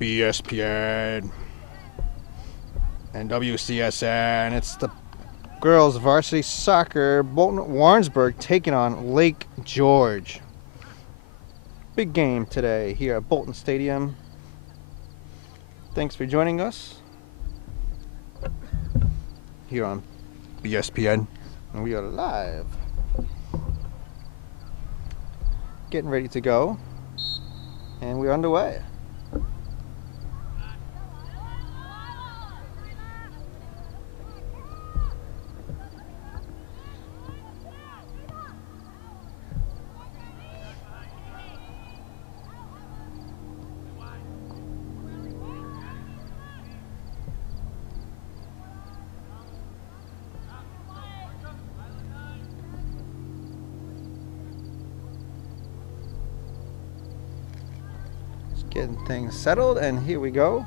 BSPN and WCSN. It's the girls varsity soccer. Bolton Warrensburg taking on Lake George. Big game today here at Bolton Stadium. Thanks for joining us here on BSPN. And we are live. Getting ready to go. And we're underway. Getting things settled, and here we go.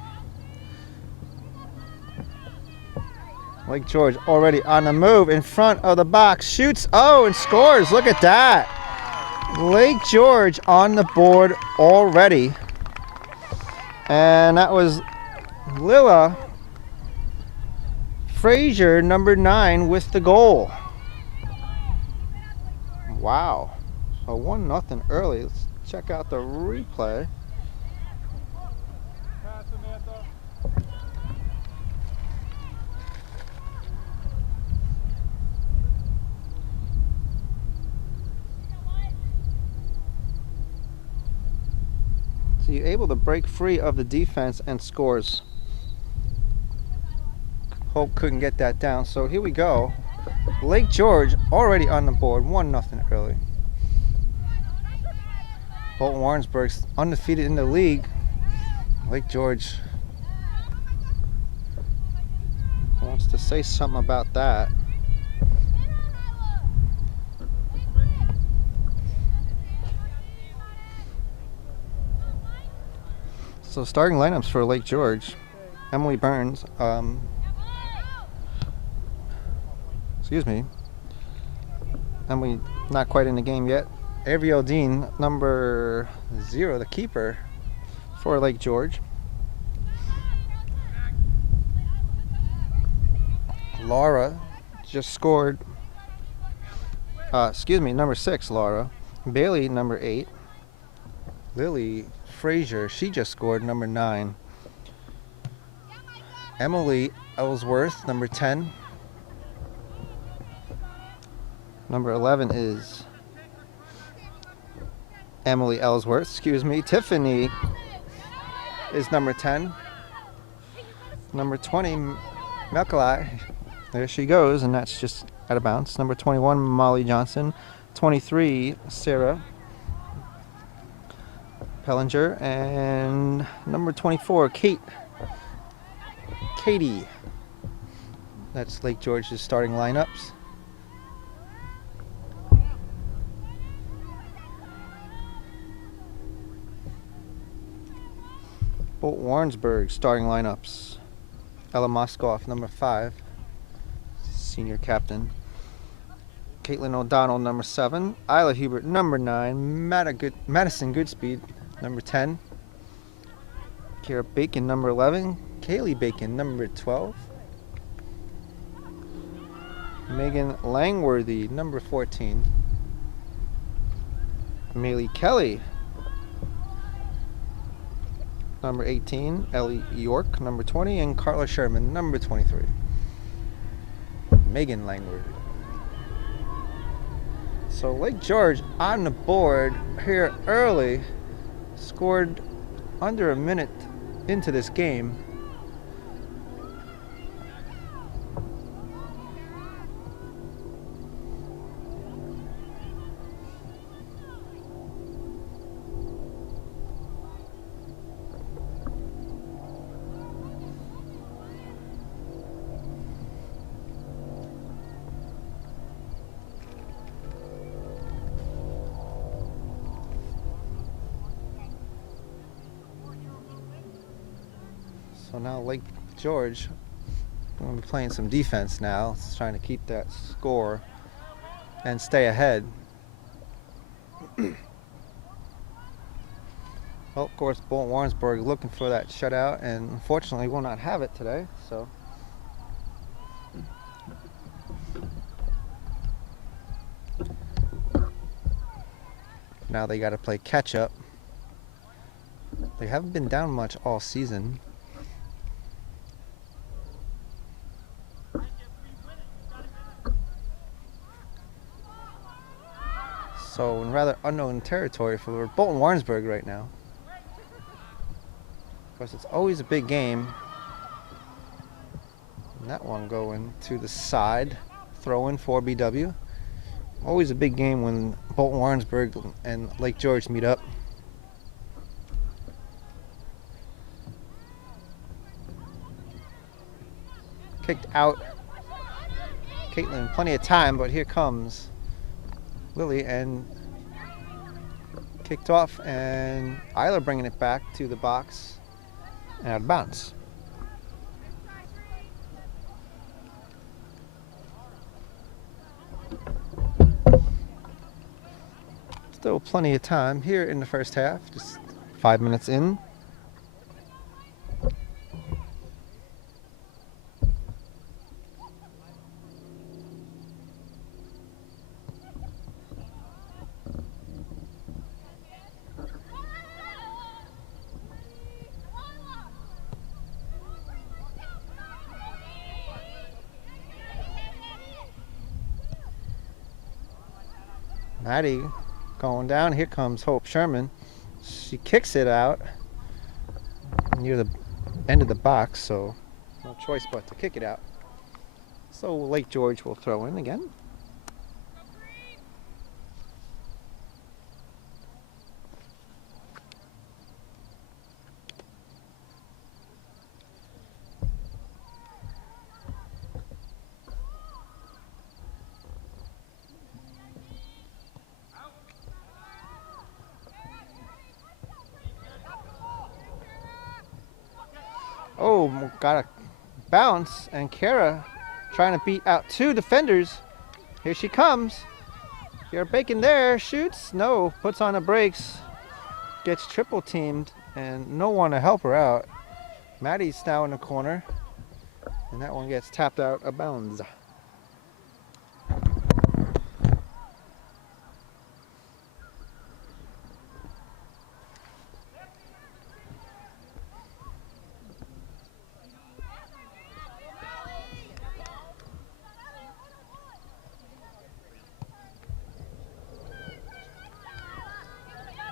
Lake George already on the move in front of the box, shoots, oh, and scores. Look at that. Lake George on the board already. And that was Lilla Frazier, number 9, with the goal. Wow. So 1-0 early. Let's check out the replay. So you're able to break free of the defense and scores. Hope couldn't get that down. So here we go. Lake George already on the board, 1-0 early. Bolton Warrensburg's undefeated in the league. Lake George wants to say something about that. So starting lineups for Lake George: Emily Burns, Emily not quite in the game yet. Ariel Dean, number 0, the keeper for Lake George. Laura just scored, number 6, Laura. Bailey, number 8. Lily Frazier, she just scored, number 9. Emily Ellsworth, number 10. Number 11 is Emily Ellsworth, Tiffany is number 10. Number 20, Melkalai, there she goes, and that's just out of bounds. Number 21, Molly Johnson. 23, Sarah Pellinger, and number 24, Katie. That's Lake George's starting lineups. Bolton Warrensburg starting lineups: Ella Moskoff, number 5, senior captain. Caitlin O'Donnell, number 7. Isla Hubert, number 9. Madison Goodspeed, number 10. Kara Bacon, number 11. Kaylee Bacon, number 12. Megan Langworthy, number 14. Maylee Kelly, number 18. Ellie York, number 20. And Carla Sherman, number 23. Megan Langworthy. So Lake George on the board here early, scored under a minute into this game. So now Lake George, we're going to be playing some defense now. It's trying to keep that score and stay ahead. Well, of course, Bolton Warrensburg looking for that shutout, and unfortunately will not have it today. So now they got to play catch up. They haven't been down much all season. So in rather unknown territory for Bolton Warrensburg right now. Of course, it's always a big game. And that one going to the side, throw in for BW. Always a big game when Bolton Warrensburg and Lake George meet up. Kicked out. Caitlin, plenty of time, but here comes Lily and kicked off, and Isla bringing it back to the box and out of bounds. Still plenty of time here in the first half, just 5 minutes in. Maddie going down. Here comes Hope Sherman. She kicks it out near the end of the box, so no choice but to kick it out. So Lake George will throw in again. Oh, got a bounce, and Kara trying to beat out 2 defenders. Here she comes. Kara Bacon there, shoots, no, puts on the brakes, gets triple teamed, and no one to help her out. Maddie's now in the corner, and that one gets tapped out of bounds.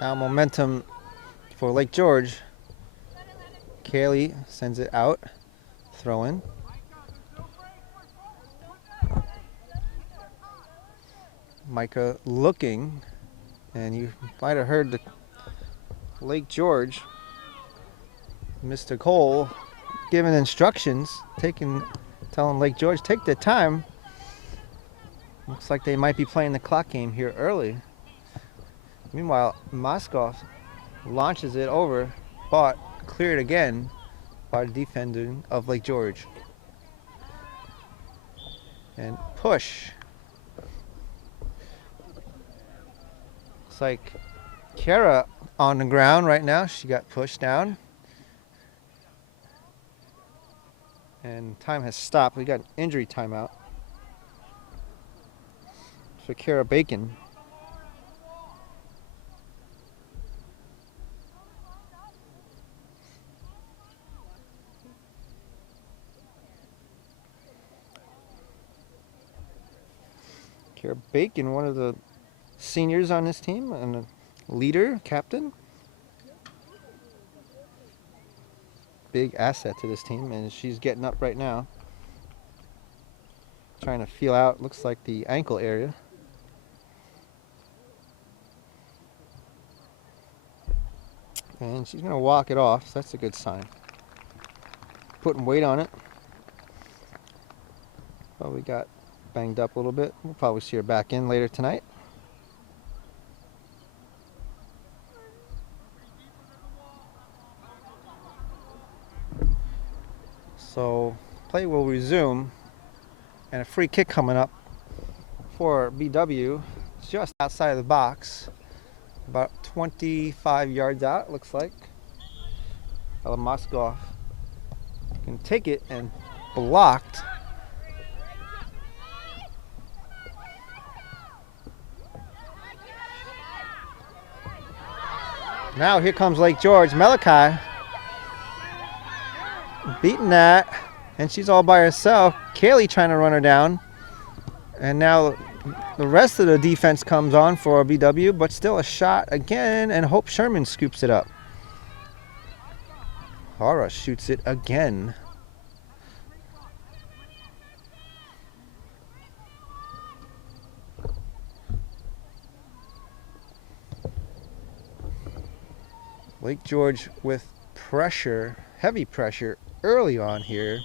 Now momentum for Lake George. Kaylee sends it out. Throw in. Micah looking, and you might have heard the Lake George, Mr. Cole, giving instructions, telling Lake George, take their time. Looks like they might be playing the clock game here early. Meanwhile, Moskoff launches it over, but cleared again by the defender of Lake George. And push. Looks like Kara on the ground right now. She got pushed down. And time has stopped. We got an injury timeout for Kara Bacon. Kara Bacon, one of the seniors on this team and a leader, captain. Big asset to this team, and she's getting up right now. Trying to feel out, looks like the ankle area. And she's gonna walk it off, so that's a good sign. Putting weight on it. Probably got banged up a little bit. We'll probably see her back in later tonight. So play will resume, and a free kick coming up for BW just outside of the box. About 25 yards out, looks like. Moskov can take it and blocked. Now here comes Lake George. Malachi beating that, and she's all by herself. Kaylee trying to run her down. And now the rest of the defense comes on for BW, but still a shot again, and Hope Sherman scoops it up. Hara shoots it again. Lake George with pressure, heavy pressure early on here.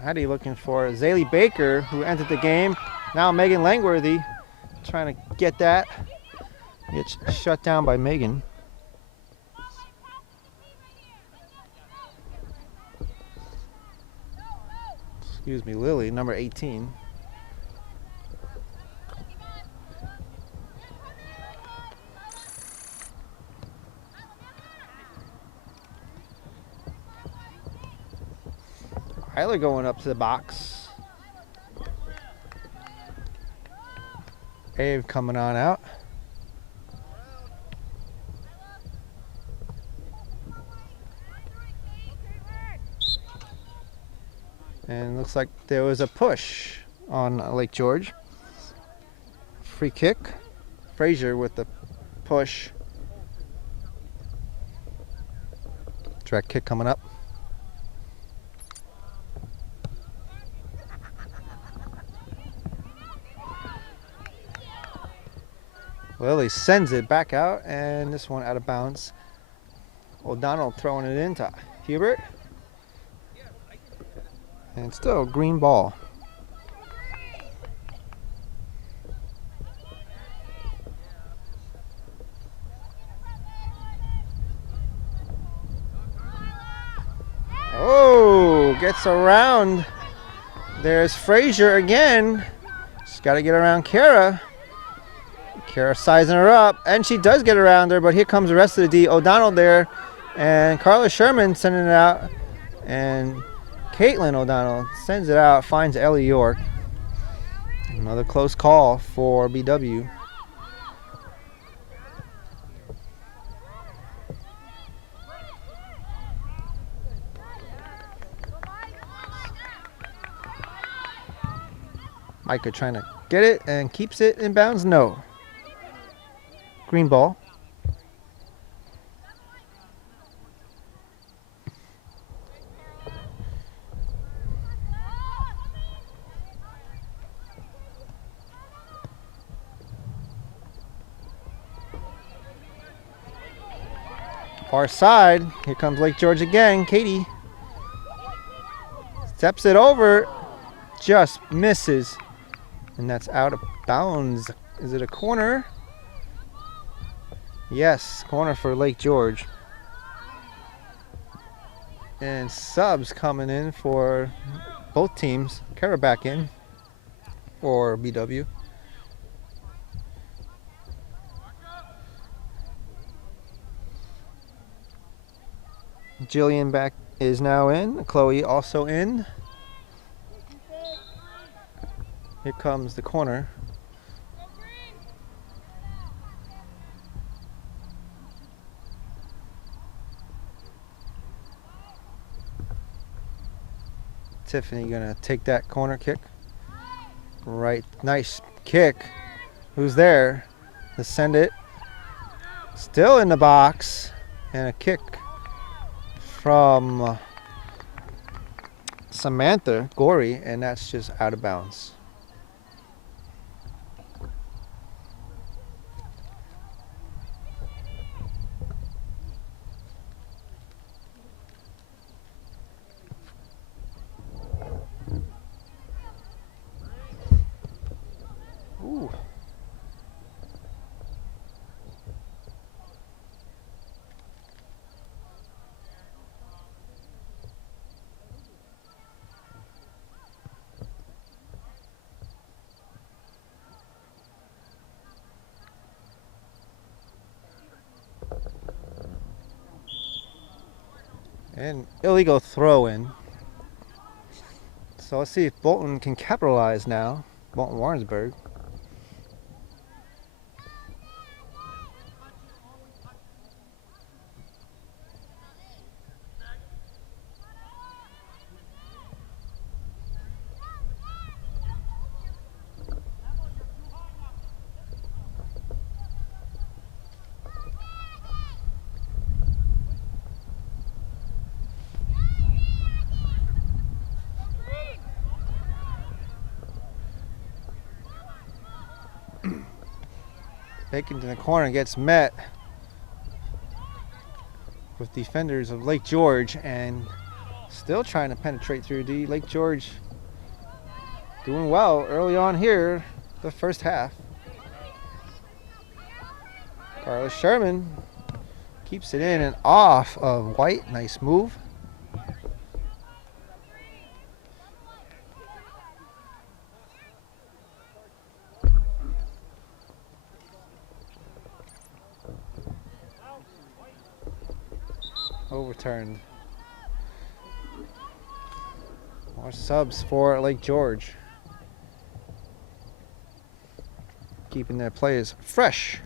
Hattie looking for Zaylee Baker, who entered the game. Now Megan Langworthy trying to get that. Gets shut down by Megan. Excuse me, Lily, number 18. Tyler going up to the box. Ave coming on out. And looks like there was a push on Lake George. Free kick. Frazier with the push. Direct kick coming up. Lily sends it back out, and this one out of bounds. O'Donnell throwing it into Hubert. And still a green ball. Oh, gets around. There's Frazier again. She's got to get around Kara. Kara sizing her up, and she does get around her, but here comes the rest of the D. O'Donnell there, and Carla Sherman sending it out, and Caitlin O'Donnell sends it out, finds Ellie York. Another close call for BW. Micah trying to get it and keeps it in bounds. No. Green ball. Far side. Here comes Lake George again. Katie steps it over. Just misses. And that's out of bounds. Is it a corner? Yes, corner for Lake George. And subs coming in for both teams. Kara back in for BW. Jillian back is now in. Chloe also in. Here comes the corner. Tiffany gonna take that corner kick. Right, nice kick. Who's there to send it? Still in the box, and a kick from Samantha Gorey, and that's just out of bounds. Ooh. And illegal throw in. So let's see if Bolton can capitalize now. Bolton Warrensburg. Taken to the corner, gets met with defenders of Lake George and still trying to penetrate through D. Lake George doing well early on here, the first half. Carlos Sherman keeps it in and off of White. Nice move. Overturned. More subs for Lake George. Keeping their players fresh.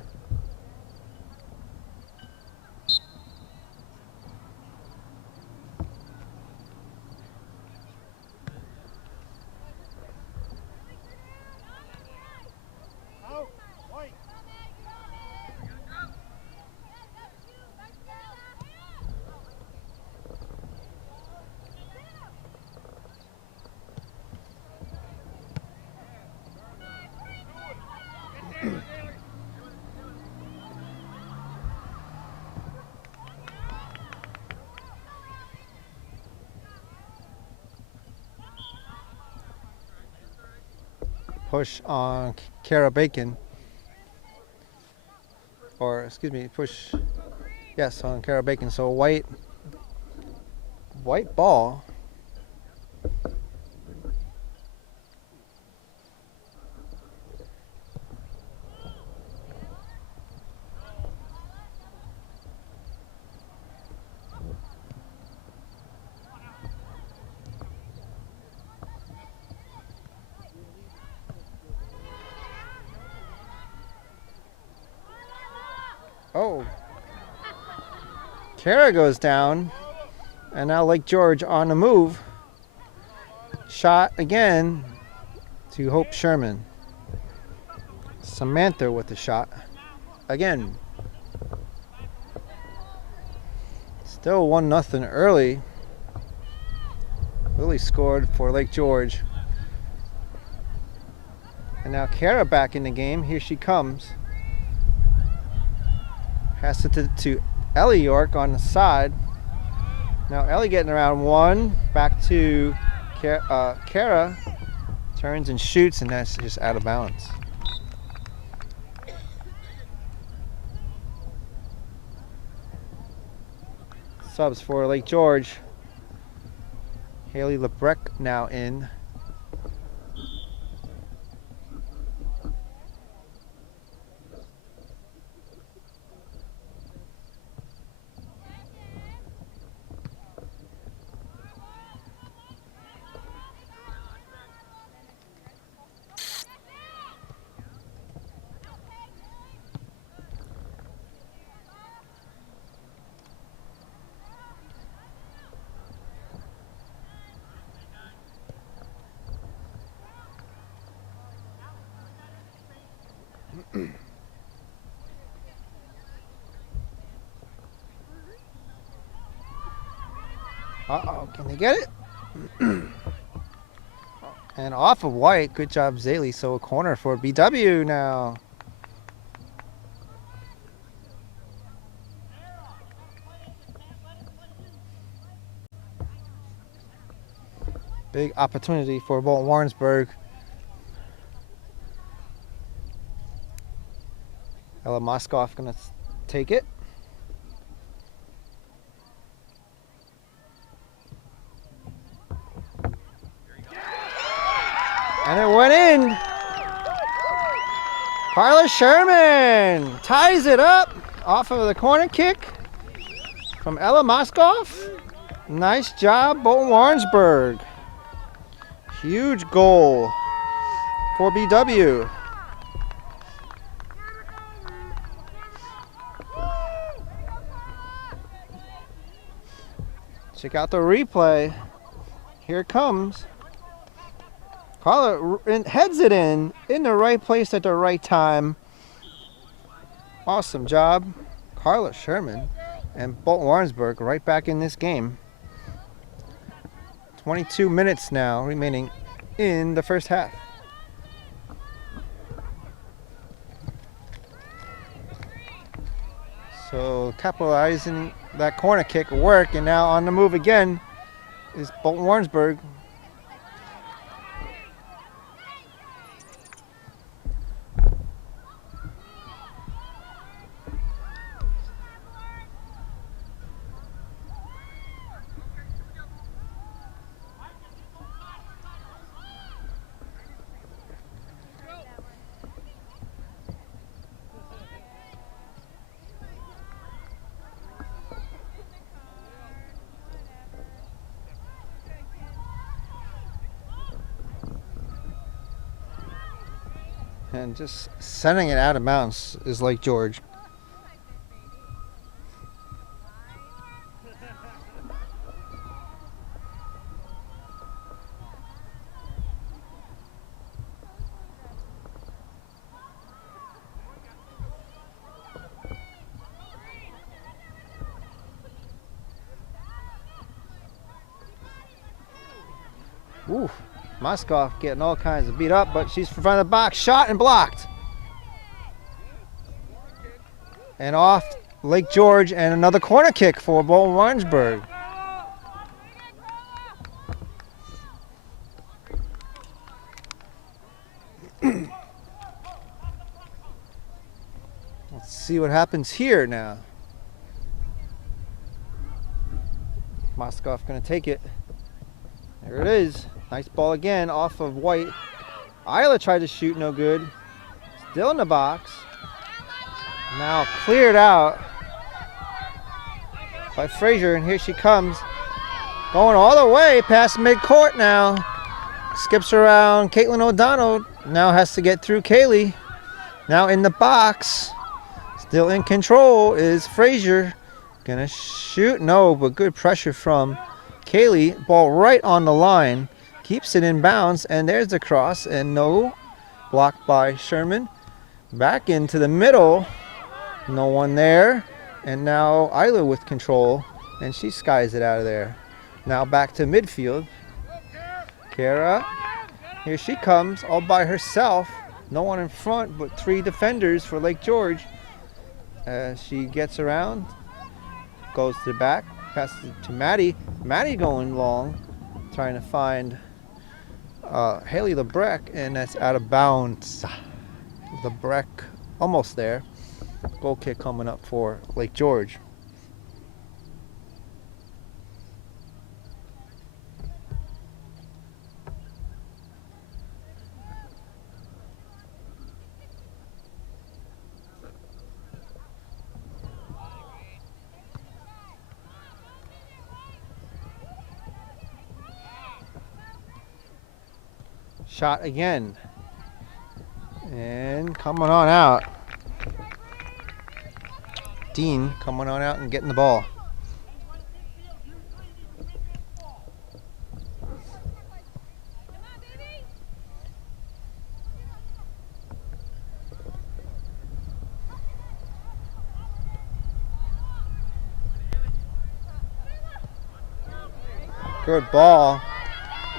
Push on Kara Bacon. Or, excuse me, push, yes, on Kara Bacon. So white ball. Oh, Kara goes down, and now Lake George on the move. Shot again to Hope Sherman. Samantha with the shot again. Still 1-0 early. Lily scored for Lake George. And now Kara back in the game. Here she comes. Pass it to Ellie York on the side. Now Ellie getting around one. Back to Kara. Turns and shoots, and that's just out of bounds. Subs for Lake George. Haley Lebrecht now in. Uh-oh, can they get it? And off of White. Good job, Zaley. So a corner for BW now. Big opportunity for Bolton Warrensburg. Ella Moskoff gonna take it. And it went in. Carla Sherman ties it up off of the corner kick from Ella Moskoff. Nice job, Bolton Warrensburg. Huge goal for BW. Check out the replay. Here it comes. Carla heads it in the right place at the right time. Awesome job, Carla Sherman, and Bolton Warrensburg right back in this game. 22 minutes now remaining in the first half. So capitalizing that corner kick work, and now on the move again is Bolton Warrensburg. And just sending it out of bounds is Lake George. Ooh. Moskoff getting all kinds of beat up, but she's in front of the box, shot and blocked. And off Lake George, and another corner kick for Bolton Warrensburg. Let's see what happens here now. Moskoff gonna take it. There it is. Nice ball again off of White. Isla tried to shoot, no good. Still in the box. Now cleared out by Frazier, and here she comes. Going all the way past midcourt now. Skips around Caitlin O'Donnell. Now has to get through Kaylee. Now in the box. Still in control is Frazier. Gonna shoot, no, but good pressure from Kaylee. Ball right on the line. Keeps it in bounds, and there's the cross, and no, blocked by Sherman. Back into the middle, no one there, and now Isla with control, and she skies it out of there. Now back to midfield. Kara, here she comes, all by herself. No one in front, but three defenders for Lake George. She gets around, goes to the back, passes it to Maddie. Maddie going long, trying to find Haley Lebrecht, and that's out of bounds. Lebrecht almost there. Goal kick coming up for Lake George. Shot again, and coming on out. Dean coming on out and getting the ball. Good ball.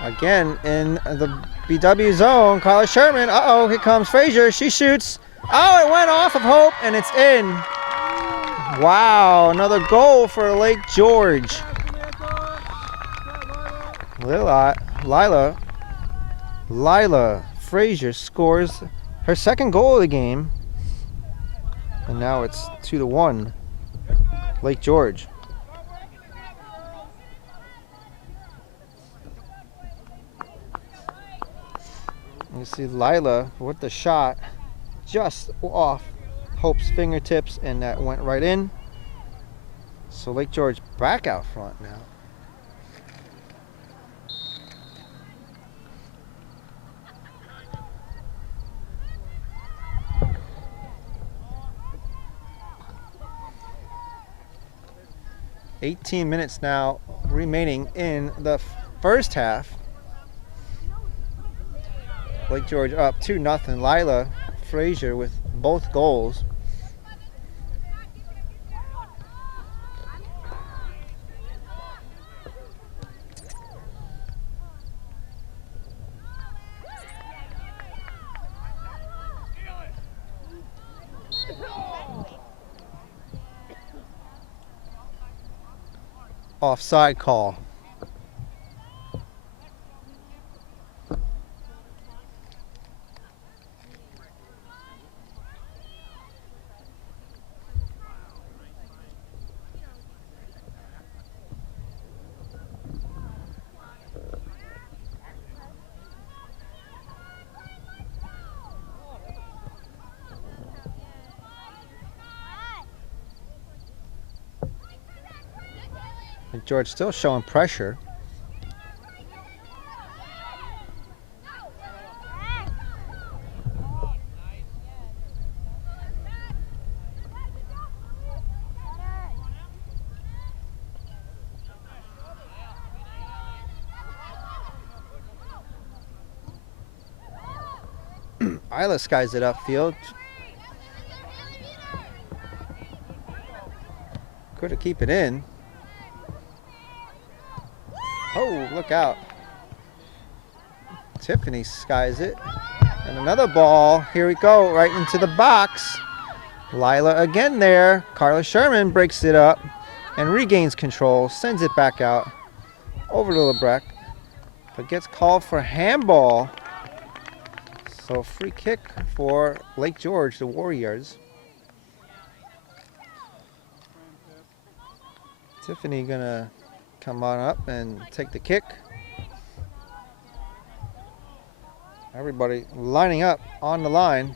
Again in the BW zone. Carla Sherman. Uh-oh, here comes Frazier. She shoots. Oh, it went off of Hope, and it's in. Wow, another goal for Lake George. Lila Frazier scores her second goal of the game. And now it's 2-1. Lake George. You see Lila with the shot just off Hope's fingertips, and that went right in. So Lake George back out front now. "18 minutes now remaining in the first half. Lake George up 2-0. Lila Frazier with both goals. Offside call. Lake George still showing pressure. Isla skies it upfield. Could have keep it in. Oh, look out. Tiffany skies it. And another ball. Here we go, right into the box. Lila again there. Carla Sherman breaks it up and regains control. Sends it back out over to Lebrecht. But gets called for handball. So free kick for Lake George, the Warriors. Tiffany gonna come on up and take the kick. Everybody lining up on the line.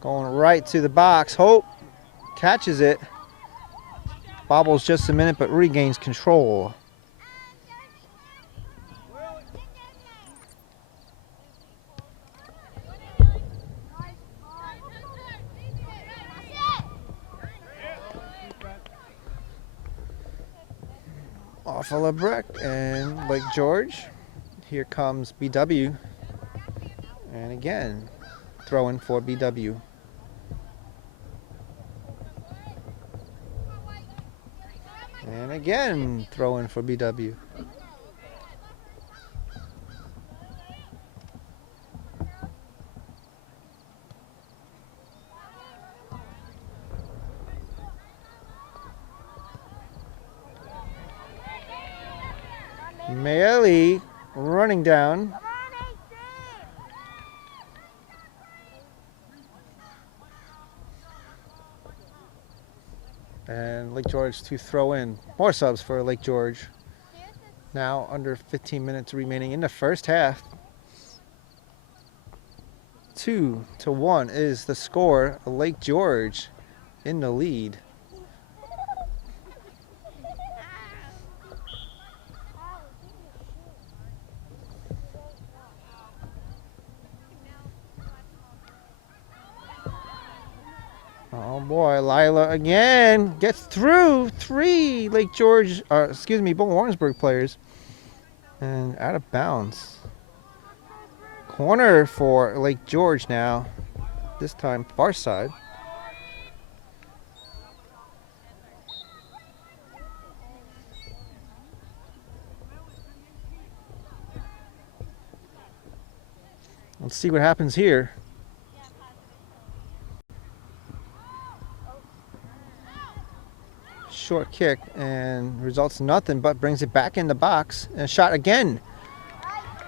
Going right to the box. Hope catches it. Bobbles just a minute, but regains control. Off of Lebrecht and Lake George. Here comes BW. And again, throwing for BW. And again, throwing for BW. Maeli running down. And Lake George to throw in. More subs for Lake George. Now under 15 minutes remaining in the first half. 2-1 is the score. Lake George in the lead. Oh boy, Lila again gets through 3 Lake George, Bolton Warrensburg players, and out of bounds. Corner for Lake George now, this time far side. Let's see what happens here. short kick and results in nothing, but brings it back in the box. And a shot again.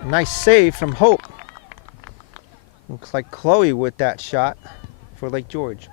Nice save from Hope. Looks like Chloe with that shot for Lake George.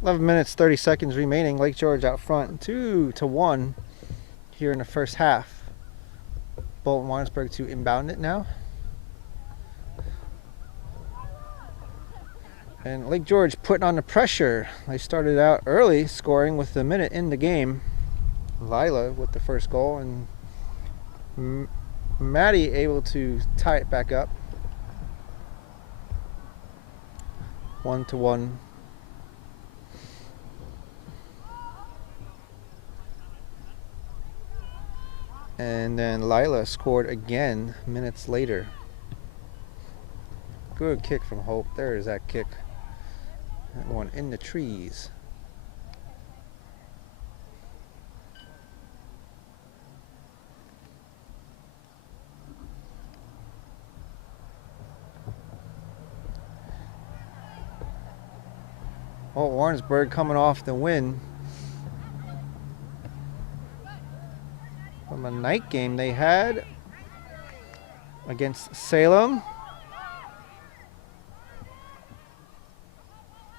.11 minutes, 30 seconds remaining. Lake George out front, 2-1 here in the first half. Bolton Warrensburg to inbound it now. And Lake George putting on the pressure. They started out early, scoring with a minute in the game. Lila with the first goal, and Maddie able to tie it back up. 1-1. And then Lila scored again minutes later. Good kick from Hope. There is that kick. That one in the trees. Oh, Warrensburg coming off the win from a night game they had against Salem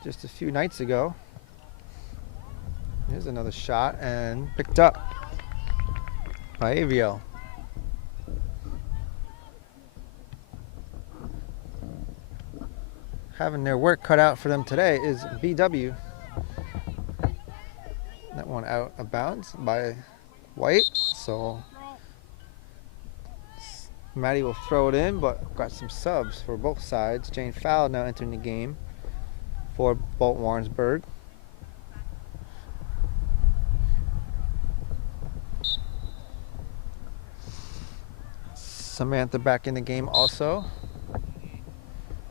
just a few nights ago. Here's another shot and picked up by Aviel. Having their work cut out for them today is BW. That one out of bounds by White, so Maddie will throw it in, but got some subs for both sides. Jane Fowle now entering the game for Bolton Warrensburg. Samantha back in the game also.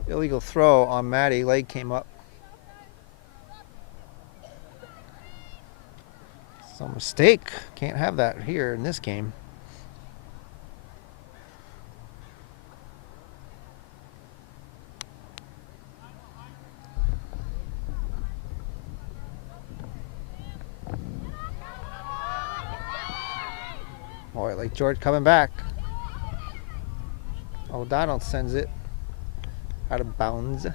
Illegal throw on Maddie, leg came up. Some mistake, can't have that here in this game. Boy, Lake George coming back. O'Donnell sends it out of bounds.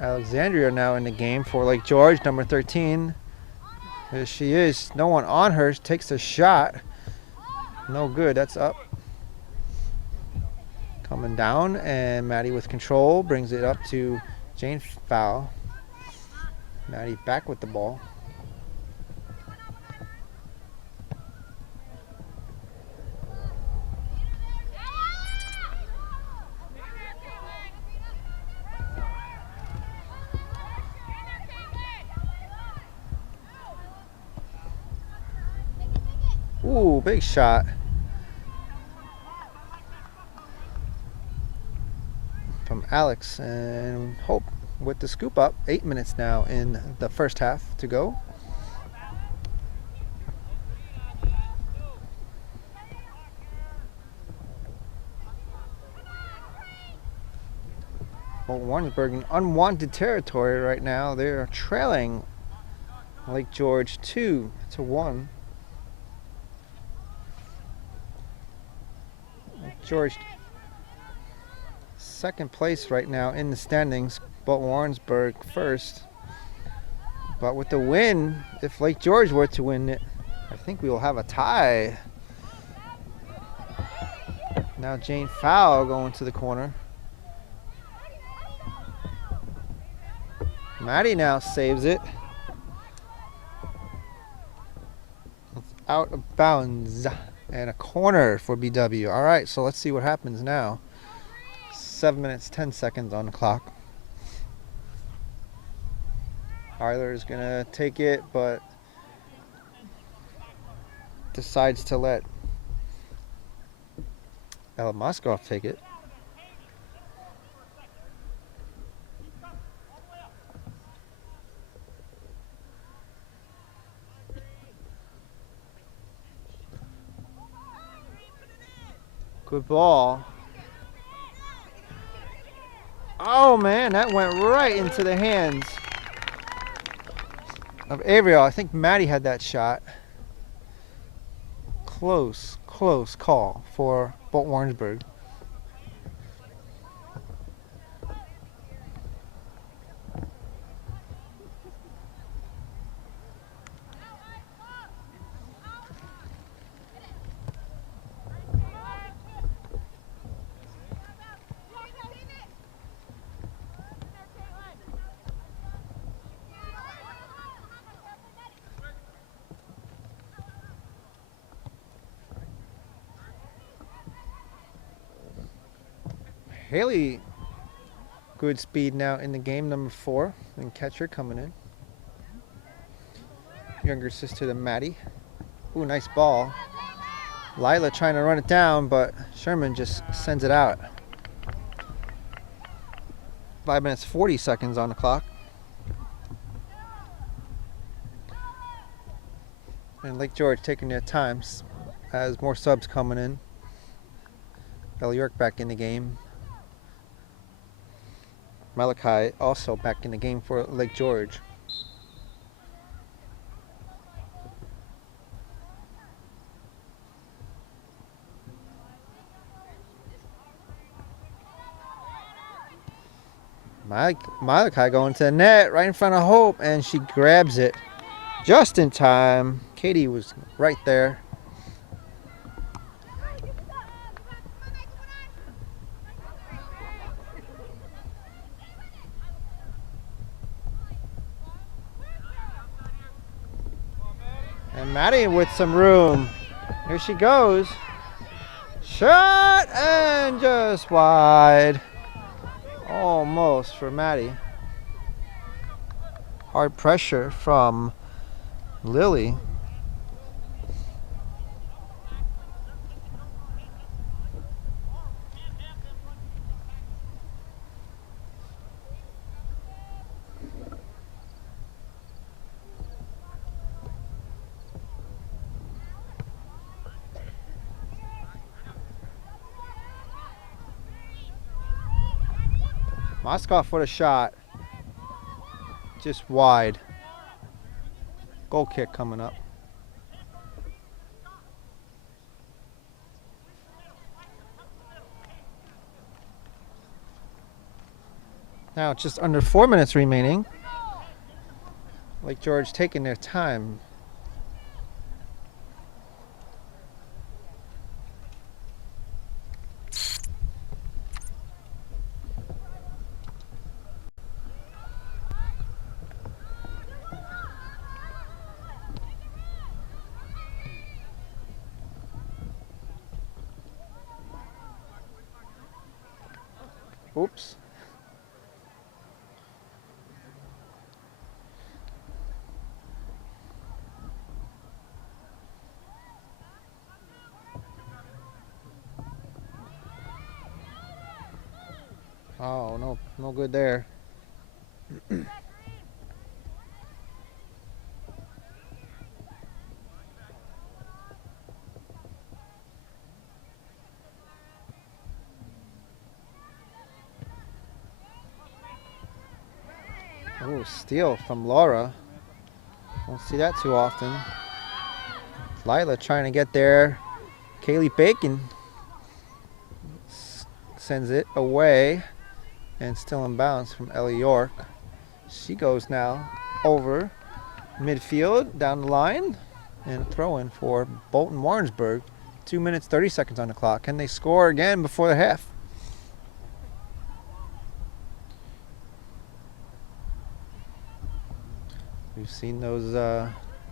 Alexandria now in the game for Lake George, number 13. Here she is. No one on her. Takes a shot. No good. That's up. Coming down, and Maddie with control brings it up to Jane Fowle. Maddie back with the ball. Ooh, big shot. From Alex, and Hope with the scoop up. 8 minutes now in the first half to go. Warrensburg in unwanted territory right now. They're trailing Lake George 2-1. Lake George second place right now in the standings, but Warrensburg first. But with the win, if Lake George were to win it, I think we will have a tie. Now Jane Fowl going to the corner. Maddie now saves it. It's out of bounds. And a corner for BW. All right, so let's see what happens now. 7 minutes, 10 seconds on the clock. Eiler is going to take it, but decides to let Ella Moskoff take it. Good ball. Oh man, that went right into the hands of Averill. I think Maddie had that shot. Close call for Bolton Warrensburg. Haley, good speed now in the game, number 4, and catcher coming in. Younger sister to Maddie. Ooh, nice ball. Lila trying to run it down, but Sherman just sends it out. 5 minutes, 40 seconds on the clock. And Lake George taking their time as more subs coming in. Bell York back in the game. Malachi also back in the game for Lake George. Malachi going to the net right in front of Hope, and she grabs it just in time. Katie was right there. And Maddie with some room. Here she goes. Shot and just wide. Almost for Maddie. Hard pressure from Lily. Moskoff for the shot. Just wide. Goal kick coming up. Now just under 4 minutes remaining. Lake George taking their time. Oops. Oh, no, no good there. Oh, steal from Laura. Don't see that too often. Lila trying to get there. Kaylee Bacon sends it away and still in bounds from Ellie York. She goes now over midfield, down the line, and throw in for Bolton Warrensburg. 2 minutes, 30 seconds on the clock. Can they score again before the half? We've seen those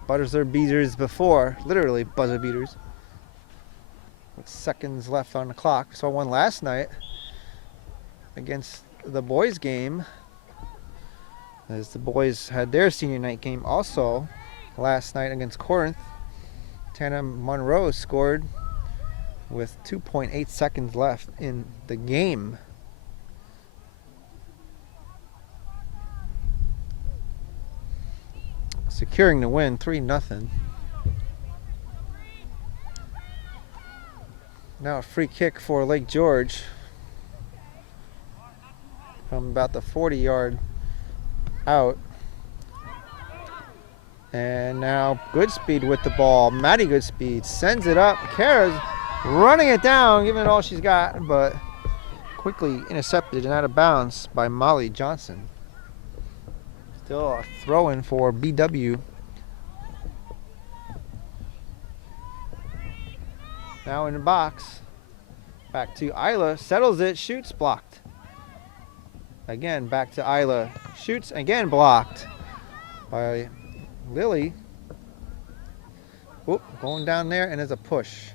buzzer beaters before, literally buzzer beaters. With seconds left on the clock. We saw one last night against the boys game, as the boys had their senior night game also last night against Corinth. Tana Monroe scored with 2.8 seconds left in the game. Securing the win, 3-0. Now a free kick for Lake George from about the 40-yard out. And now Goodspeed with the ball. Maddie Goodspeed sends it up. Kara's running it down, giving it all she's got, but quickly intercepted and out of bounds by Molly Johnson. Still a throw-in for BW. Now in the box. Back to Isla. Settles it. Shoots. Blocked. Again, back to Isla. Shoots. Again, blocked by Lily. Oop, going down there, and there's a push.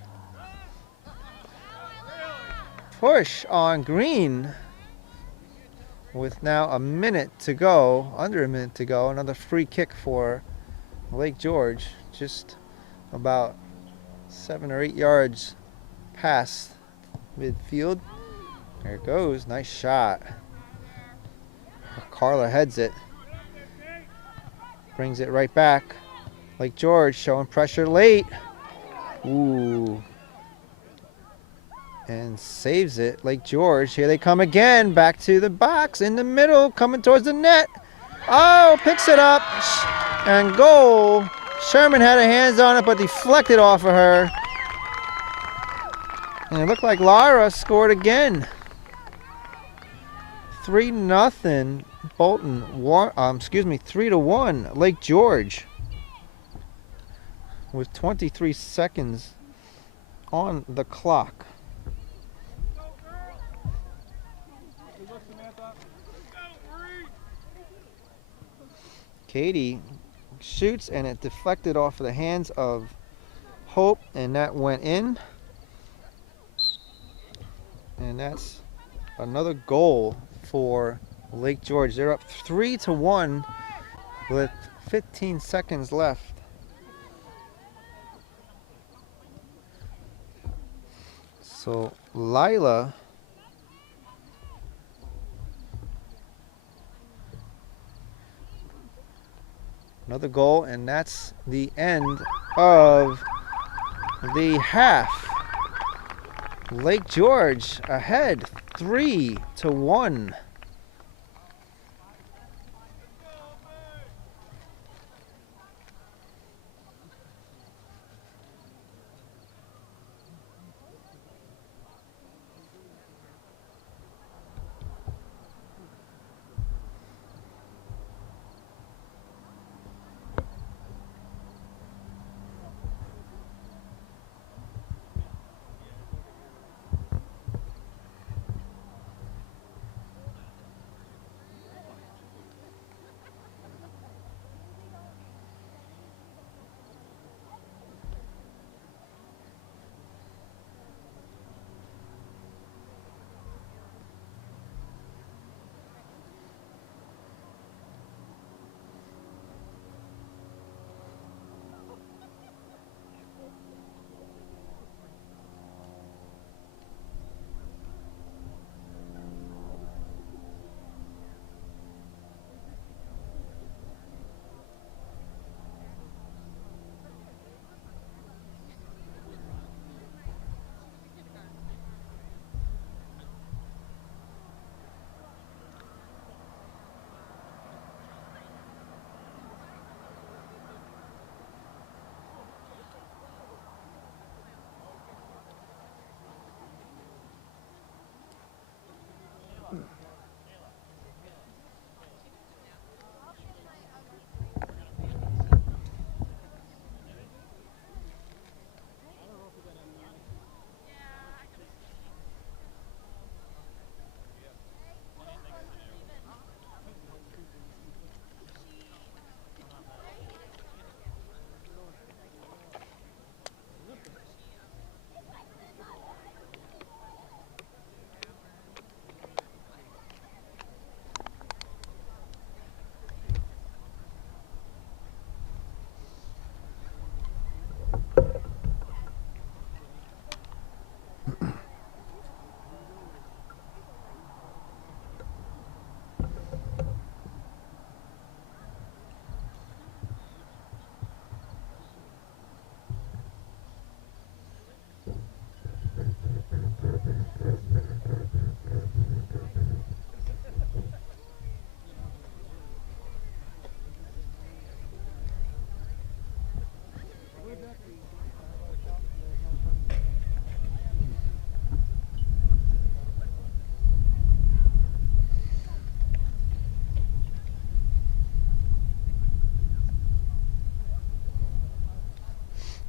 Push on Green. With now a minute to go, under a minute to go, another free kick for Lake George, just about 7 or 8 yards past midfield. There it goes, nice shot. Carla heads it, brings it right back. Lake George showing pressure late. Ooh. And saves it. Lake George, here they come again, back to the box, in the middle, coming towards the net. Oh, picks it up, and goal. Sherman had her hands on it, but deflected off of her. And it looked like Lara scored again. 3-0 Bolton, 3-1 Lake George. With 23 seconds on the clock. Katie shoots, and it deflected off of the hands of Hope, and that went in. And that's another goal for Lake George. They're up 3-1 with 15 seconds left. So Lila another goal, and that's the end of the half. Lake George ahead 3-1.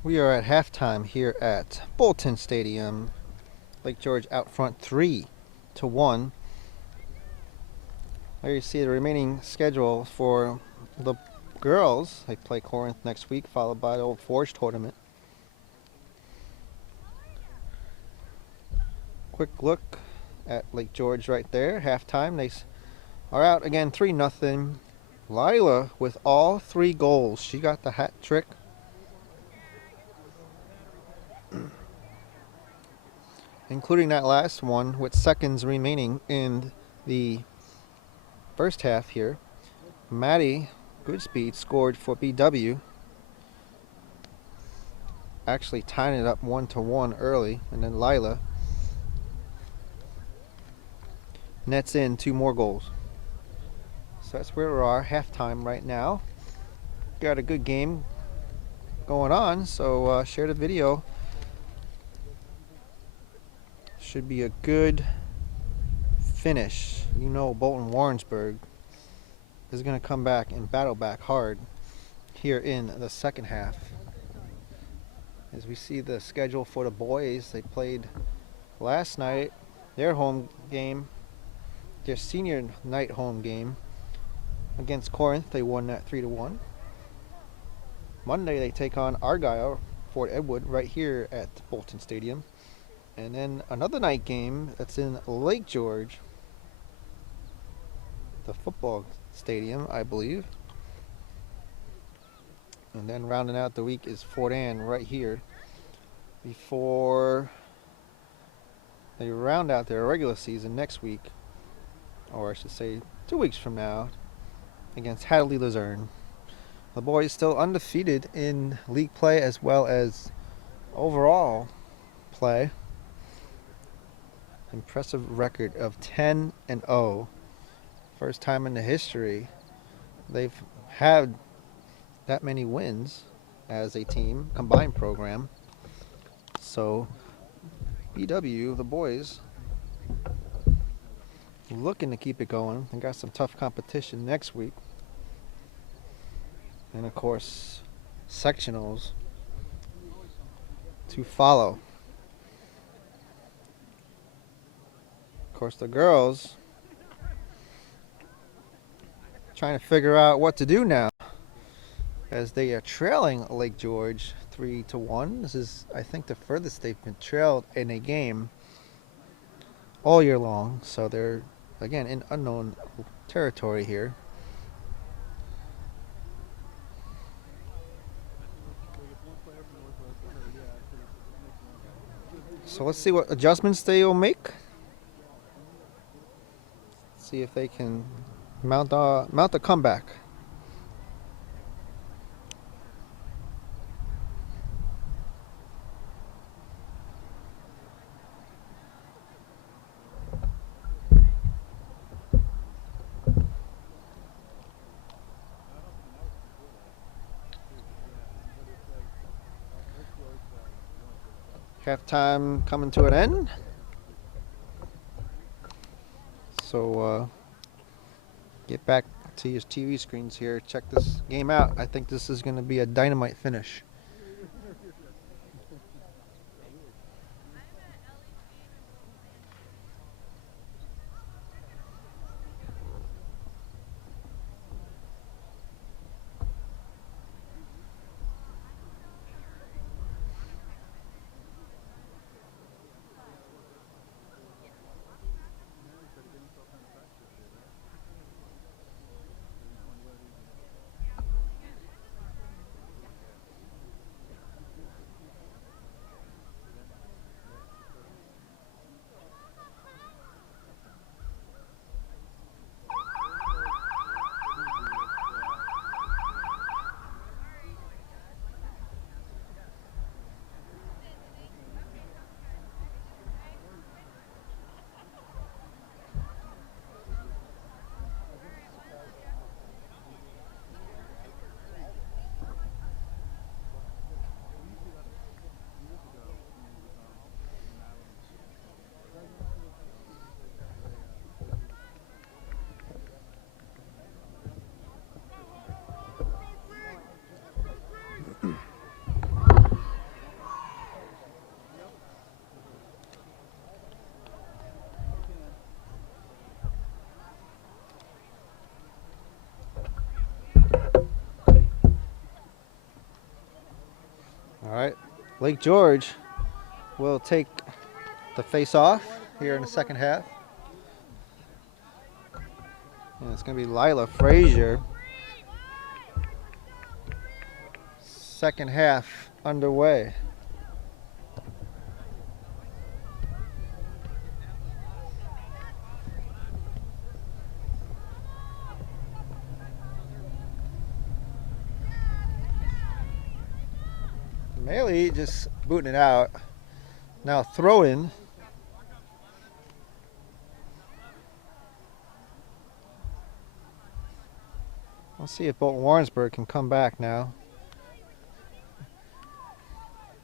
We are at halftime here at Bolton Stadium. Lake George out front 3-1. There you see the remaining schedule for the girls. They play Corinth next week, followed by the Old Forge tournament. Quick look at Lake George right there. Halftime, they are out again 3-0. Lila with all 3 goals. She got the hat trick. Including that last one with seconds remaining in the first half here. Maddie Goodspeed scored for BW. Actually tying it up 1-1 early, and then Lila nets in 2 more goals. So that's where we are, halftime right now. Got a good game going on, so share the video. Should be a good finish. You know Bolton Warrensburg is going to come back and battle back hard here in the second half. As we see the schedule for the boys, they played last night their home game, their senior night home game against Corinth. They won that 3-1. Monday they take on Argyle, Fort Edward, right here at Bolton Stadium. And then another night game that's in Lake George, the football stadium, I believe. And then rounding out the week is Fort Ann right here before they round out their regular season next week, or I should say 2 weeks from now, against Hadley Luzerne. The boys still undefeated in league play as well as overall play. Impressive record of 10-0. First time in the history they've had that many wins as a team, combined program. So BW, the boys, looking to keep it going. They got some tough competition next week. And of course, sectionals to follow. Of course, the girls trying to figure out what to do now as they are trailing Lake George 3-1. This is, I think, the furthest they've been trailed in a game all year long. So they're, again, in unknown territory here. So let's see what adjustments they will make. See if they can mount a comeback. Halftime coming to an end. So get back to your TV screens here. Check this game out. I think this is going to be a dynamite finish. right, Lake George will take the face-off here in the second half. And it's going to be Lila Frazier. Second half underway. Maley just booting it out. Now throw in. Let's see if Bolton Warrensburg can come back now.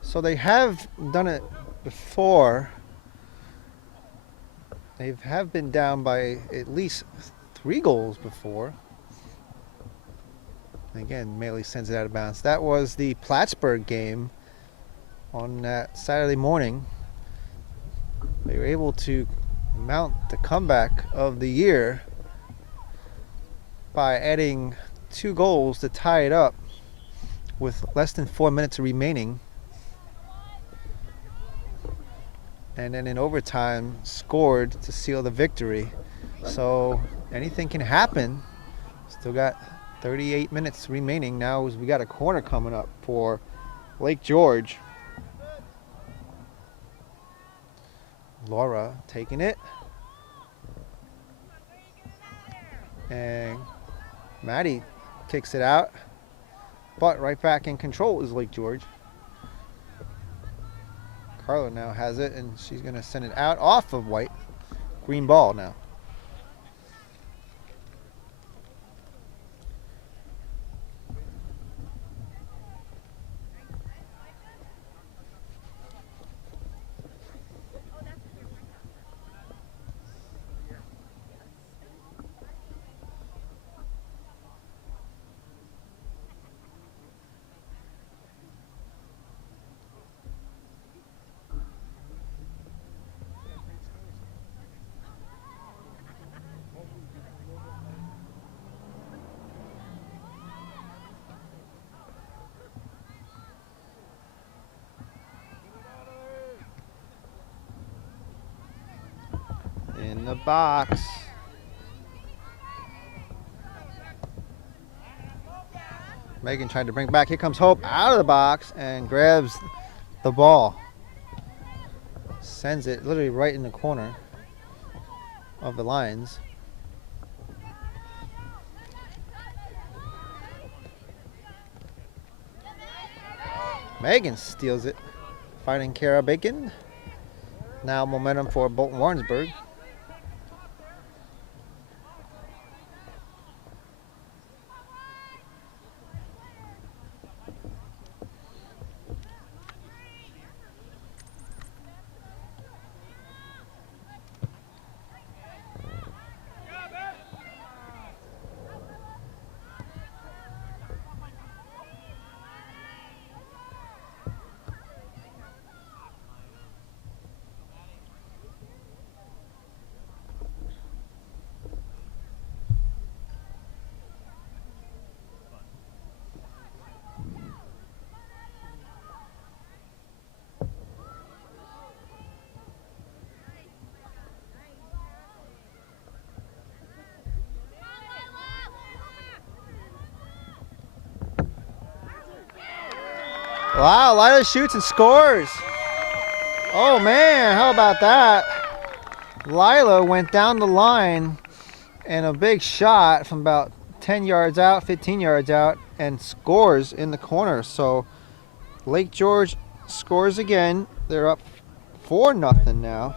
So they have done it before. They have been down by at least 3 goals before. Again, Maley sends it out of bounds. That was the Plattsburgh game on that Saturday morning. They were able to mount the comeback of the year by adding 2 goals to tie it up with less than 4 minutes remaining. And then in overtime scored to seal the victory. So anything can happen. Still got 38 minutes remaining. Now we got a corner coming up for Lake George. Laura taking it. And Maddie kicks it out. But right back in control is Lake George. Carla now has it, and she's going to send it out off of White. Green ball now. In the box. Megan tried to bring back. Here comes Hope out of the box and grabs the ball. Sends it literally right in the corner of the lines. Megan steals it. Fighting Kara Bacon. Now momentum for Bolton Warrensburg. Wow, Lila shoots and scores. Oh man, how about that? Lila went down the line and a big shot from about 10 yards out, 15 yards out, and scores in the corner. So Lake George scores again. They're up 4-0 now.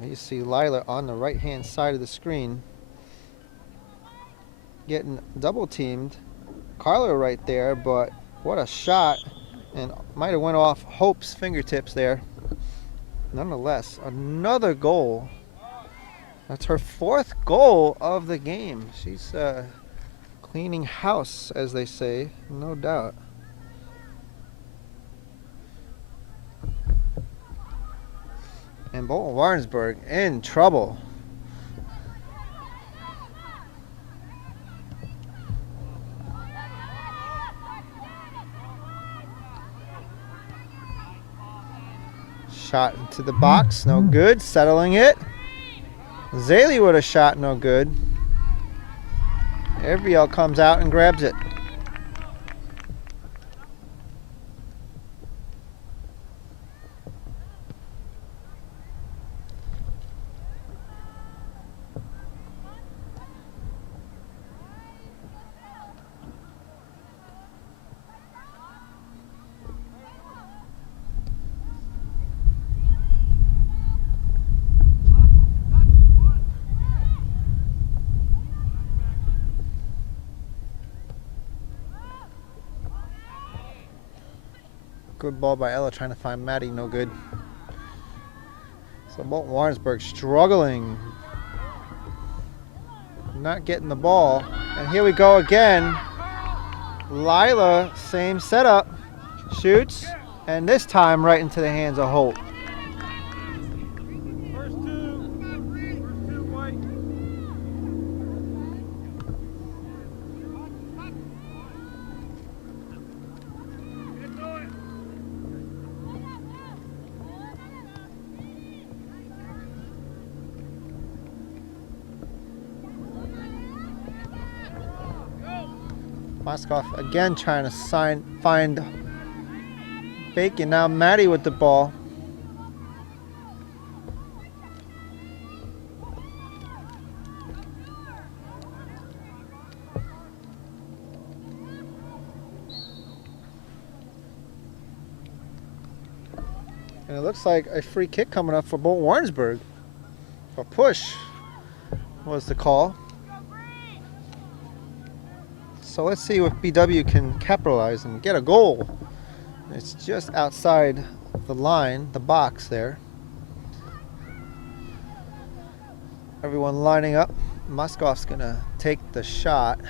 You see Lila on the right-hand side of the screen getting double teamed. Carla right there, but what a shot, and might have went off Hope's fingertips there. Nonetheless, another goal. That's her 4th goal of the game. She's cleaning house, as they say, no doubt. And Bolton Warrensburg in trouble. Shot into the box, no good. Settling it. Zaley with a shot, no good. Everviel comes out and grabs it. Good ball by Ella trying to find Maddie, no good. So Bolton Warrensburg struggling. Not getting the ball. And here we go again. Lila, same setup. Shoots. And this time right into the hands of Holt. Moskoff again trying to find Bacon. Now Maddie with the ball. And it looks like a free kick coming up for Bolton Warrensburg. A push was the call. So let's see if BW can capitalize and get a goal. It's just outside the line, the box there. Everyone lining up. Moskoff's gonna take the shot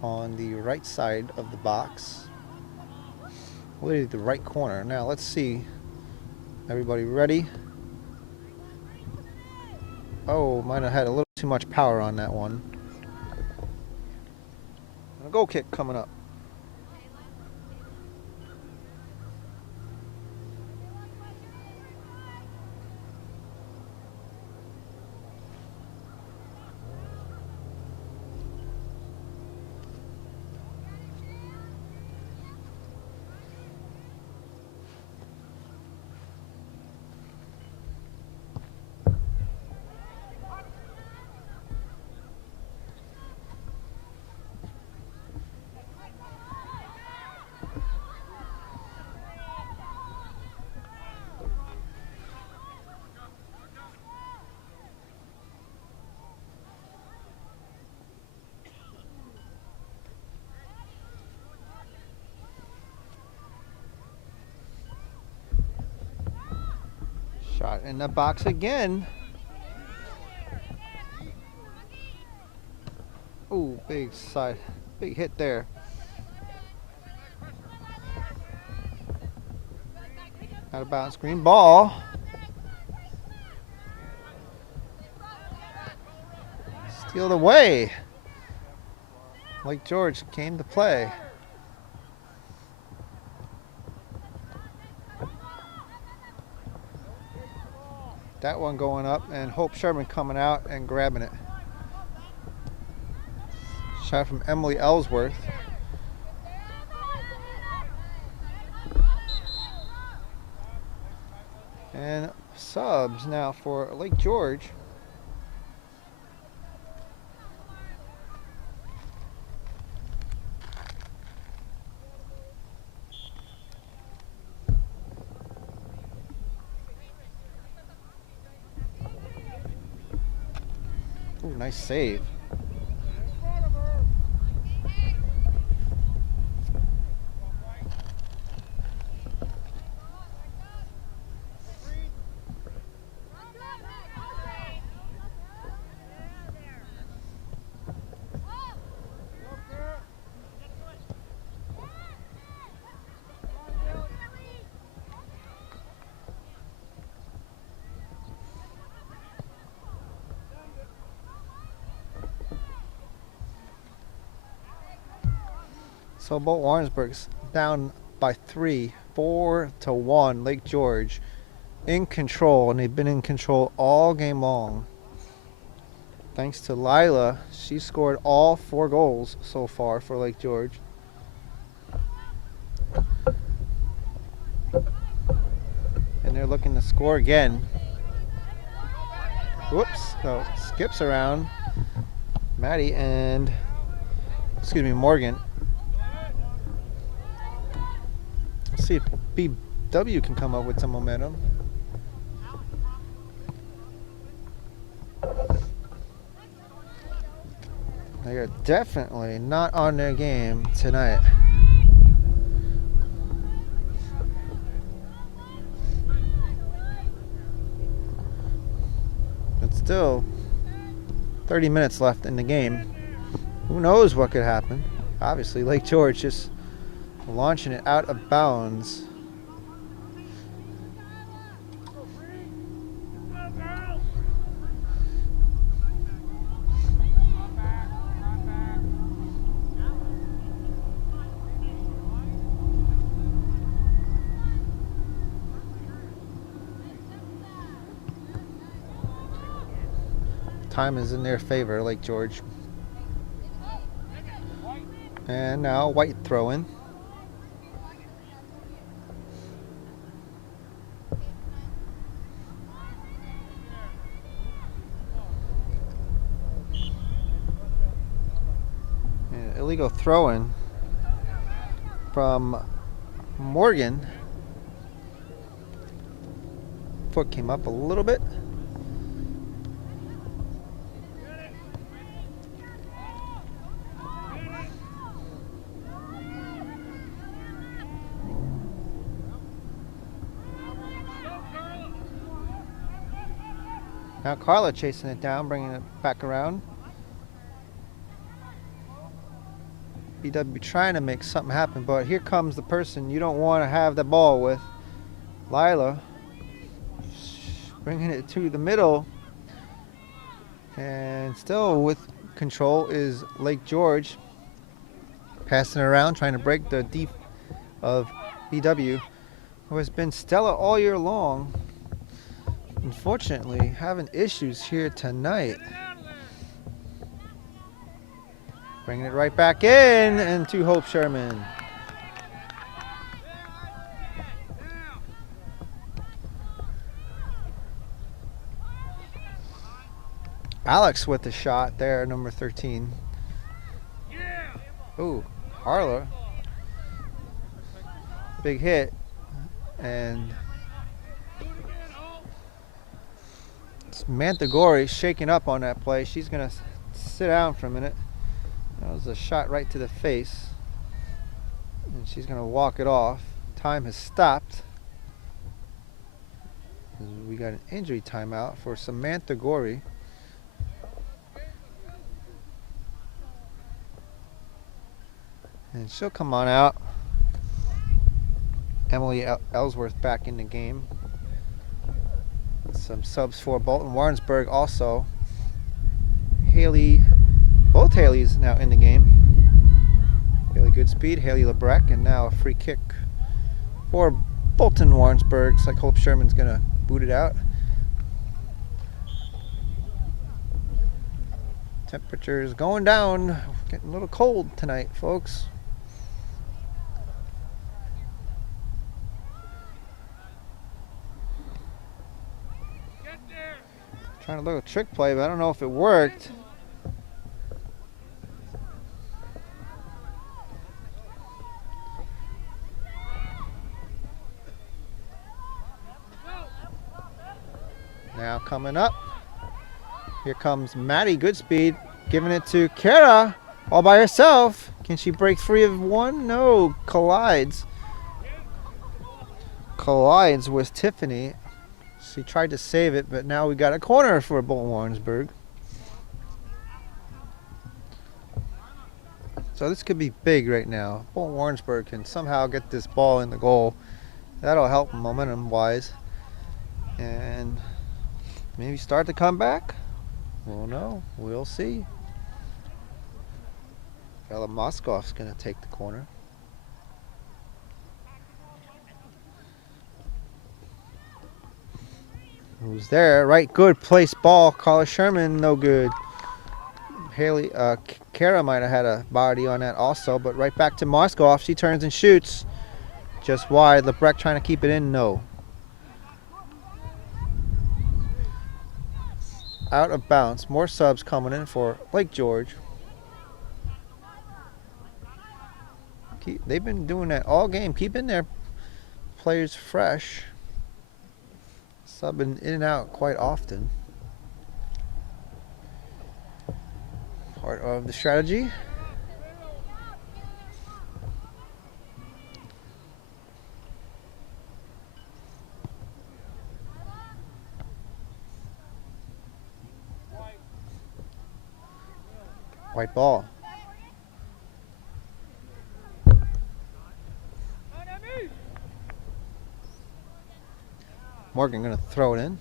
on the right side of the box. Literally the right corner. Now let's see. Everybody ready? Oh, might have had a little too much power on that one. And a goal kick coming up. Shot in the box again. Ooh, big hit there. Out of bounds, green ball. Stealed away. Lake George came to play. That one going up, and Hope Sherman coming out and grabbing it. Shot from Emily Ellsworth. And subs now for Lake George. Ooh, nice save. So Bolton Warrensburg's down by 3 4-1. Lake George in control, and they've been in control all game long. Thanks to Lila, she scored all 4 goals so far for Lake George. And they're looking to score again. Whoops, so skips around Maddie and, Morgan. Let's see if BW can come up with some momentum. They are definitely not on their game tonight. But still, 30 minutes left in the game. Who knows what could happen? Obviously, Lake George just launching it out of bounds. Time is in their favor, Lake George. And now White throwing. And illegal throw-in from Morgan. Foot came up a little bit. Now Carla chasing it down, bringing it back around. BW trying to make something happen, but here comes the person you don't want to have the ball with. Lila bringing it to the middle. And still with control is Lake George. Passing it around, trying to break the deep of BW, who has been stellar all year long. Unfortunately, having issues here tonight. Bringing it right back in, and to Hope Sherman. Alex with the shot there, number 13. Ooh, Harler. Big hit. And Samantha Gorey shaking up on that play. She's going to sit down for a minute. That was a shot right to the face. And she's going to walk it off. Time has stopped. We got an injury timeout for Samantha Gorey. And she'll come on out. Emily Ellsworth back in the game. Some subs for Bolton. Warrensburg also. Both Haley's now in the game. Haley Goodspeed, Haley Lebrecht, and now a free kick for Bolton Warrensburg. Looks like Hope Sherman's going to boot it out. Temperatures going down. Getting a little cold tonight, folks. Trying to look at a trick play, but I don't know if it worked. Now coming up, here comes Maddie Goodspeed, giving it to Kara all by herself. Can she break free of one? No, collides with Tiffany. She tried to save it, but now we got a corner for Bolton Warrensburg. So this could be big right now. Bolton Warrensburg can somehow get this ball in the goal. That'll help momentum-wise. And maybe start the comeback? We'll know. We'll see. Ella Moscoff's going to take the corner. Who's there? Right, good place ball. Carla Sherman, no good. Haley, Kara might have had a body on that also, but right back to Moskoff. She turns and shoots. Just wide. Lebrecht trying to keep it in, no. Out of bounds. More subs coming in for Lake George. They've been doing that all game, keeping their players fresh. Subbing in and out quite often. Part of the strategy. White ball. Morgan going to throw it in.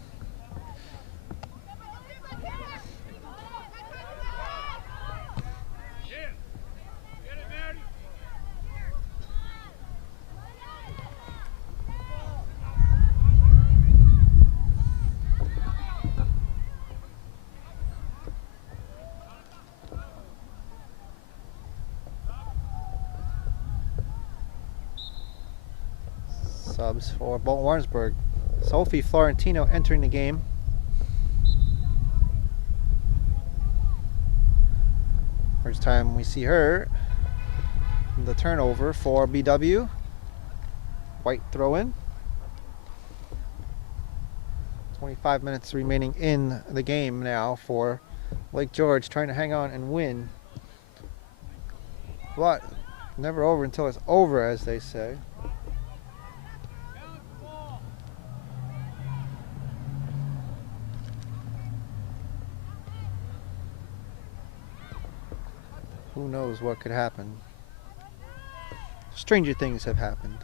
Subs for Bolton Warrensburg. Sophie Florentino entering the game. First time we see her. The turnover for BW. White throw in. 25 minutes remaining in the game now for Lake George, trying to hang on and win. But never over until it's over, as they say. Who knows what could happen? Stranger things have happened.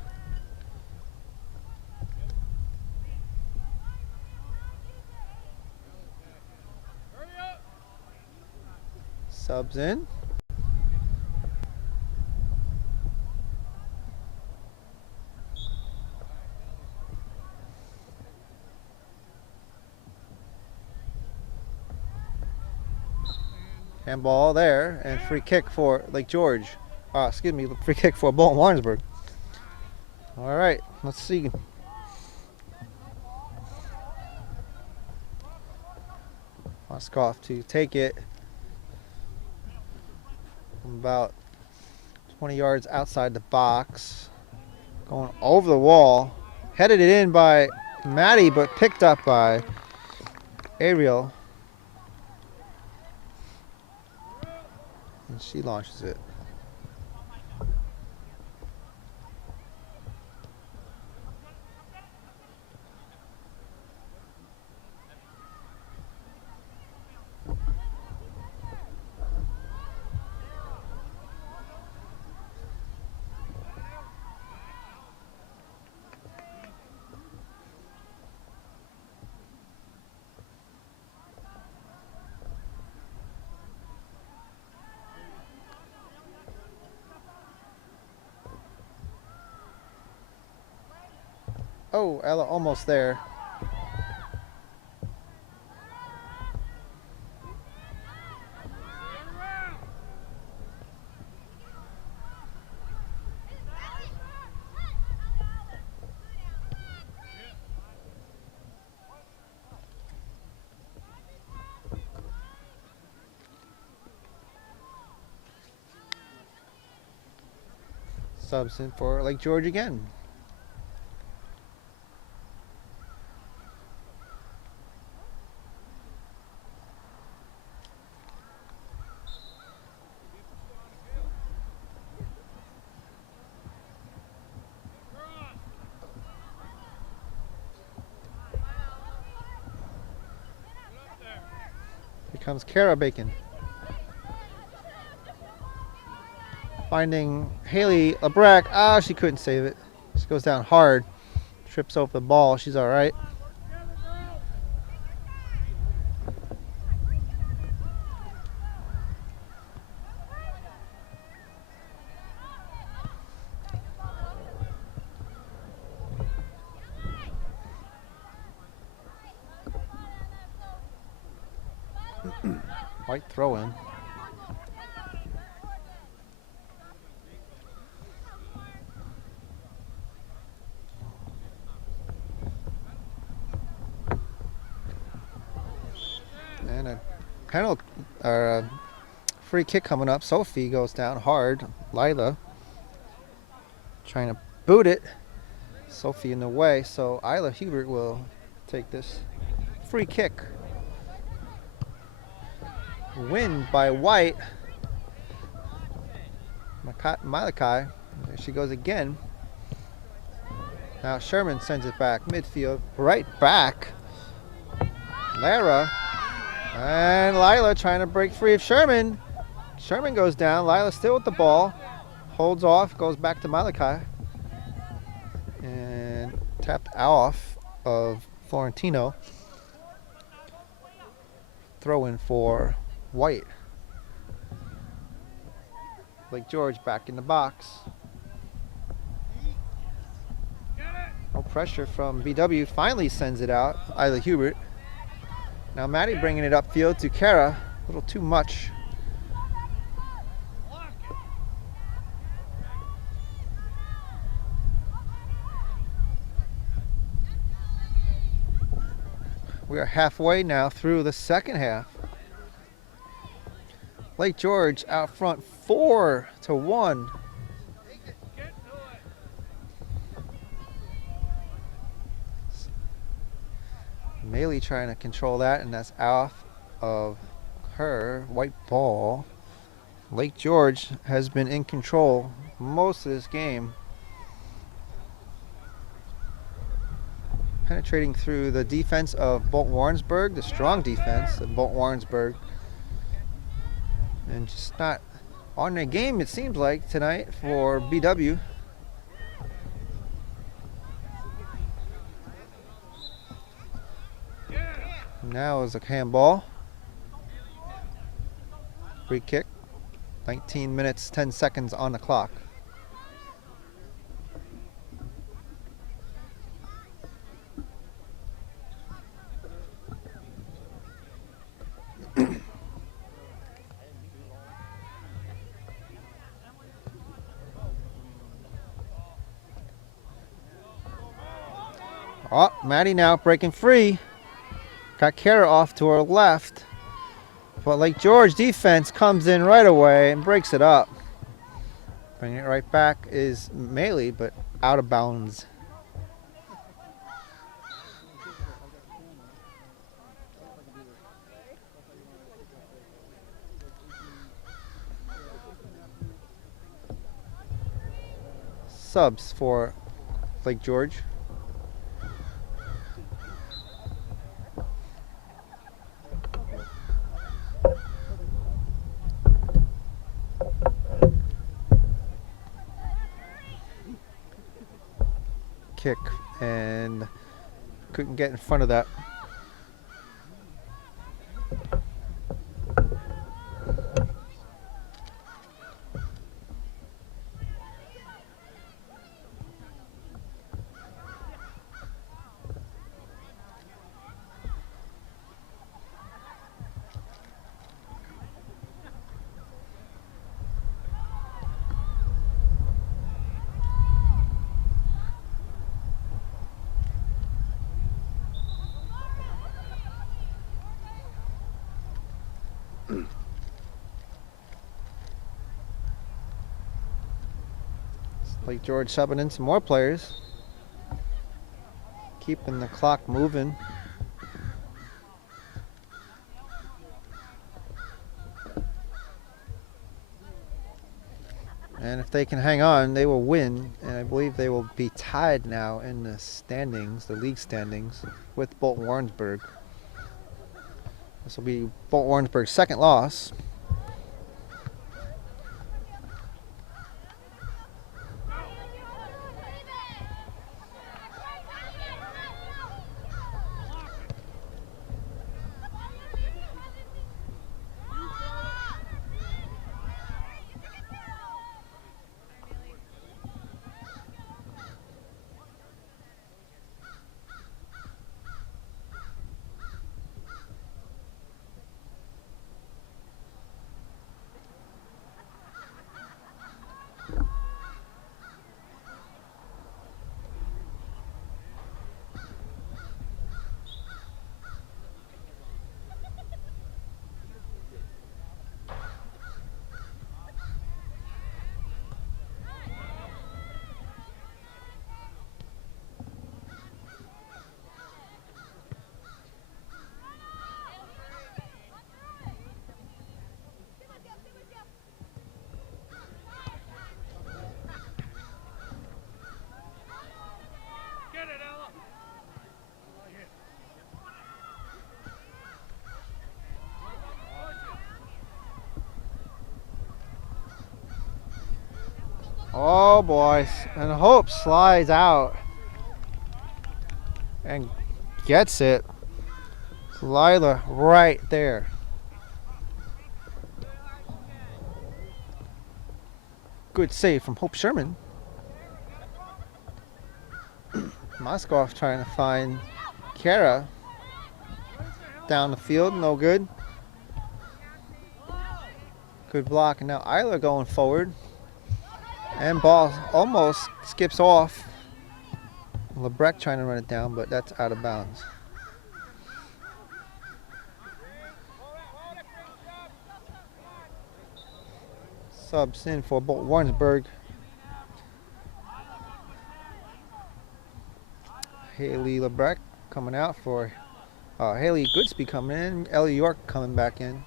Subs in. Handball there, and free kick for Lake George. Excuse me, free kick for Bolton Warrensburg. All right, let's see. Moskoff to take it from about 20 yards outside the box. Going over the wall. Headed it in by Maddie, but picked up by Ariel. And she launches it. Oh, Ella almost there. Subs in for Lake George again. Here comes Kara Bacon. Finding Haley Lebrecht. She couldn't save it. She goes down hard. Trips over the ball. She's all right. White throw in. And a penalty or a free kick coming up. Sophie goes down hard. Lila trying to boot it. Sophie in the way, so Isla Hubert will take this free kick. Win by White. Malachi. There she goes again. Now Sherman sends it back midfield. Right back. Lara. And Lila trying to break free of Sherman. Sherman goes down. Lila still with the ball. Holds off. Goes back to Malachi. And tapped off of Florentino. Throw in for White. Lake George back in the box. No pressure from BW. Finally sends it out. Isla Hubert. Now Maddie bringing it upfield to Kara. A little too much. We are halfway now through the second half. Lake George out front 4-1. Maley trying to control that, and that's off of her. White ball. Lake George has been in control most of this game. Penetrating through the defense of Bolton Warrensburg, the strong defense of Bolton Warrensburg. And just not on their game, it seems like, tonight for BW. Now is a handball. Free kick. 19 minutes, 10 seconds on the clock. Oh, Maddie now breaking free. Got Kara off to her left. But Lake George defense comes in right away and breaks it up. Bringing it right back is Maley, but out of bounds. Subs for Lake George. Kick and couldn't get in front of that. Lake George subbing in some more players. Keeping the clock moving. And if they can hang on, they will win. And I believe they will be tied now in the standings, the league standings, with Bolton Warrensburg. This will be Bolton Warrensburg's second loss. Oh boy, and Hope slides out and gets it. Lila right there. Good save from Hope Sherman. Moskoff trying to find Kara down the field, no good. Good block, and now Isla going forward. And ball almost skips off. Lebrecht trying to run it down, but that's out of bounds. Subs in for Bolton Warrensburg. Haley Lebrecht coming out for Haley Goodsby coming in. Ellie York coming back in.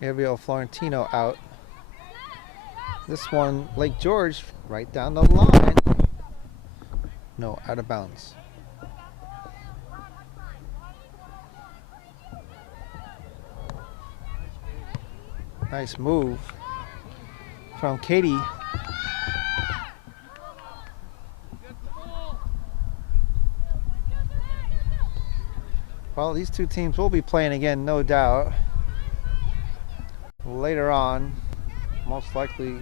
Gabriel Florentino out. This one, Lake George, right down the line. No, out of bounds. Nice move from Katie. Well, these two teams will be playing again, no doubt. Later on, most likely.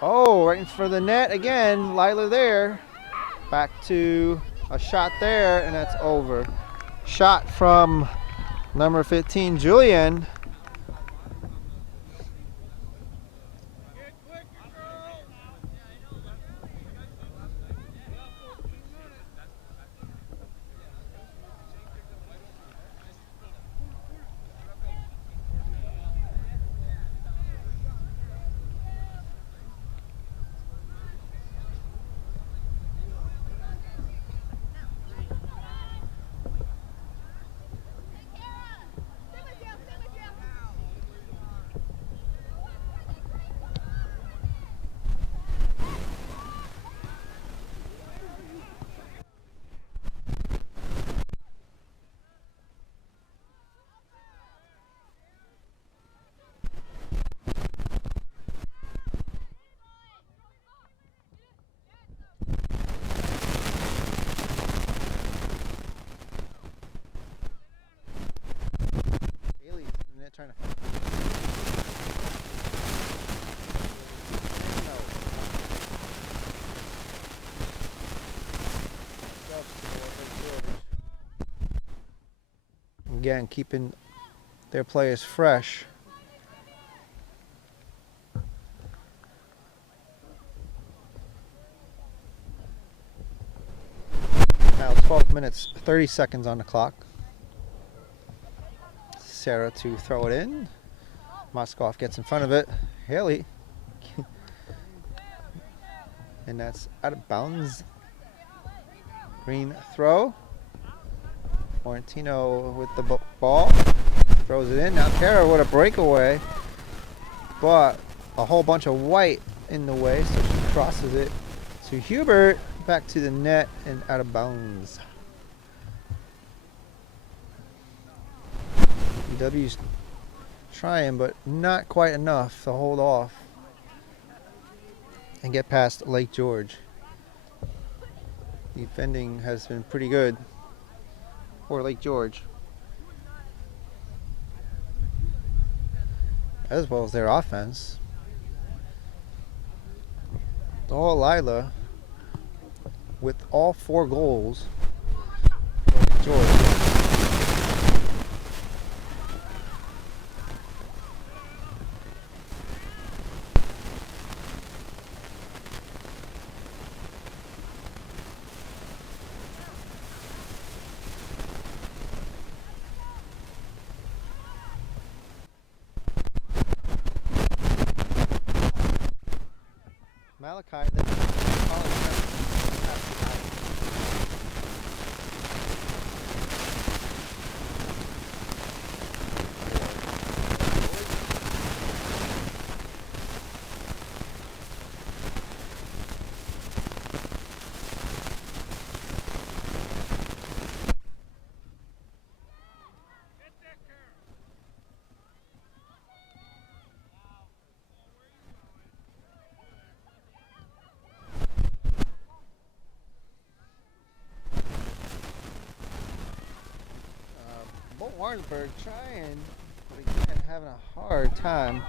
Oh, right in front of the net again. Lila there. Back to a shot there, and that's over. Shot from number 15, Julian. Trying to again, keeping their players fresh. Now 12 minutes, 30 seconds on the clock. Sarah to throw it in. Moskoff gets in front of it. Haley. And that's out of bounds. Green throw. Florentino with the ball. Throws it in. Now Kara with a breakaway. But a whole bunch of white in the way, so she crosses it to Hubert. Back to the net and out of bounds. W's trying, but not quite enough to hold off and get past Lake George. Defending has been pretty good for Lake George, as well as their offense. All Lila with all 4 goals for Lake George. Malachi then Warrensburg trying, but again having a hard time.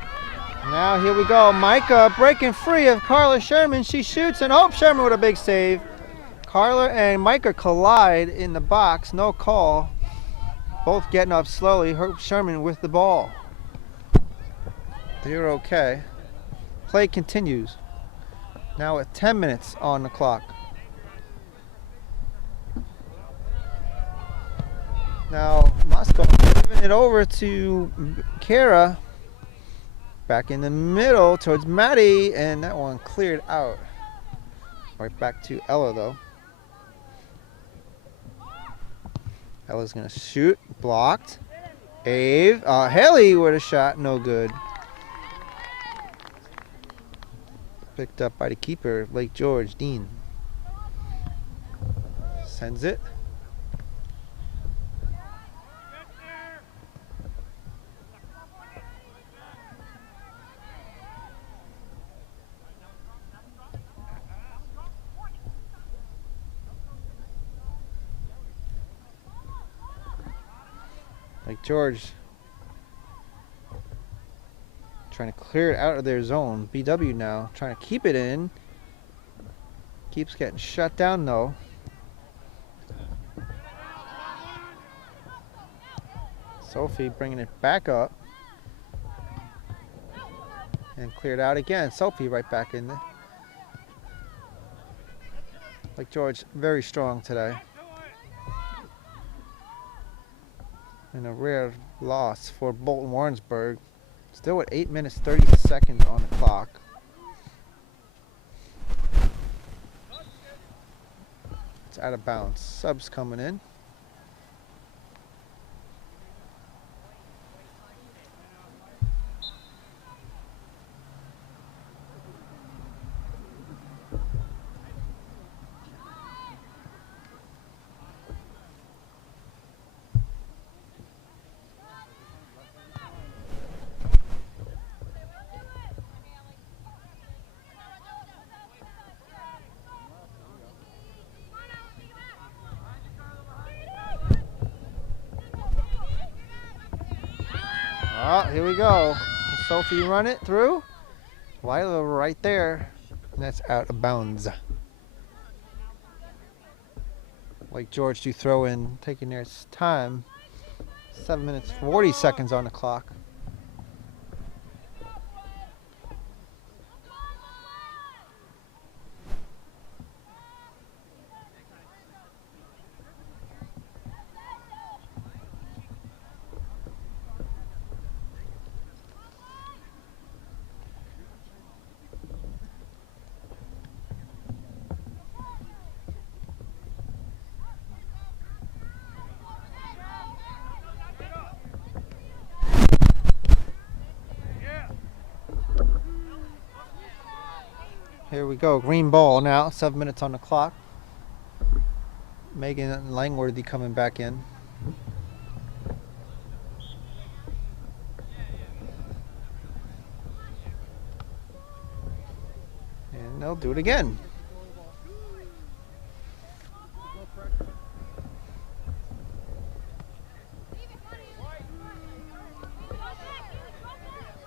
Now here we go. Micah breaking free of Carla Sherman. She shoots and Hope Sherman with a big save. Carla and Micah collide in the box. No call. Both getting up slowly. Hope Sherman with the ball. They're okay. Play continues. Now with 10 minutes on the clock. Now Moscow giving it over to Kara. Back in the middle towards Maddie, and that one cleared out. Right back to Ella though. Ella's gonna shoot, blocked. Ave, Haley with a shot, no good. Picked up by the keeper, Lake George, Dean. Sends it. Lake George trying to clear it out of their zone. BW now trying to keep it in. Keeps getting shut down though. Sophie bringing it back up. And cleared out again. Sophie right back in there. Lake George very strong today. And a rare loss for Bolton Warrensburg. Still with 8 minutes 30 seconds on the clock. It's out of bounds. Subs coming in. Oh, here we go. Sophie run it through. Lila right there. And that's out of bounds. Lake George to throw in, taking their time. 7 minutes 40 seconds on the clock. Here we go, green ball now, 7 minutes on the clock. Megan Langworthy coming back in. And they'll do it again.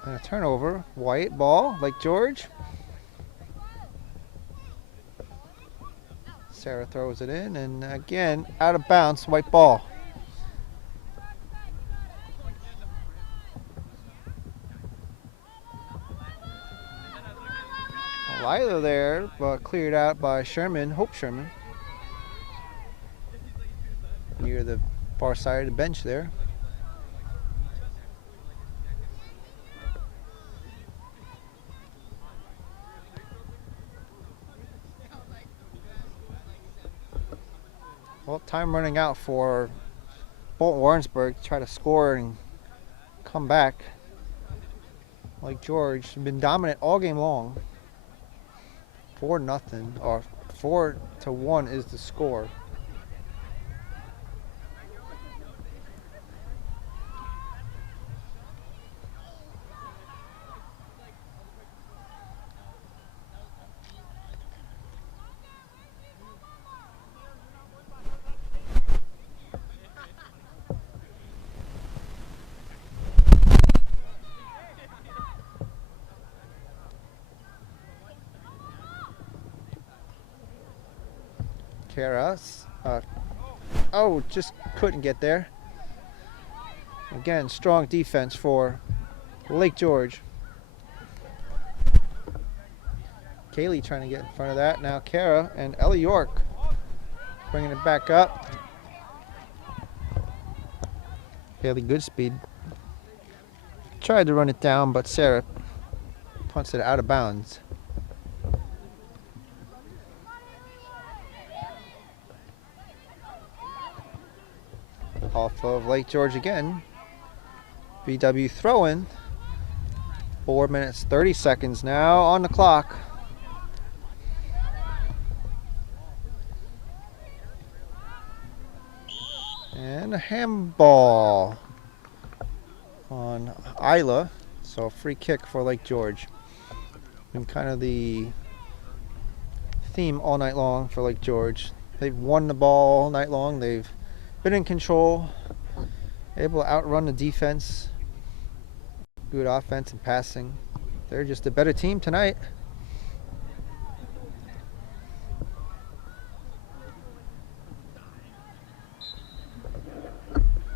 And a turnover, White ball, Lake George. Sarah throws it in, and again, out of bounds, white ball. Lila there, but cleared out by Sherman, Hope Sherman. Near the far side of the bench there. Well, time running out for Bolton Warrensburg to try to score and come back. Lake George has been dominant all game long. 4-0, or 4-1 is the score. Kara. Oh, just couldn't get there. Again, strong defense for Lake George. Kaylee trying to get in front of that. Now Kara and Ellie York bringing it back up. Haley Goodspeed tried to run it down, but Sarah punts it out of bounds. Off of Lake George again. BW throw-in. 4 minutes, 30 seconds now on the clock. And a handball on Isla. So a free kick for Lake George. And kind of the theme all night long for Lake George. They've won the ball all night long. They've been in control, able to outrun the defense. Good offense and passing. They're just a better team tonight.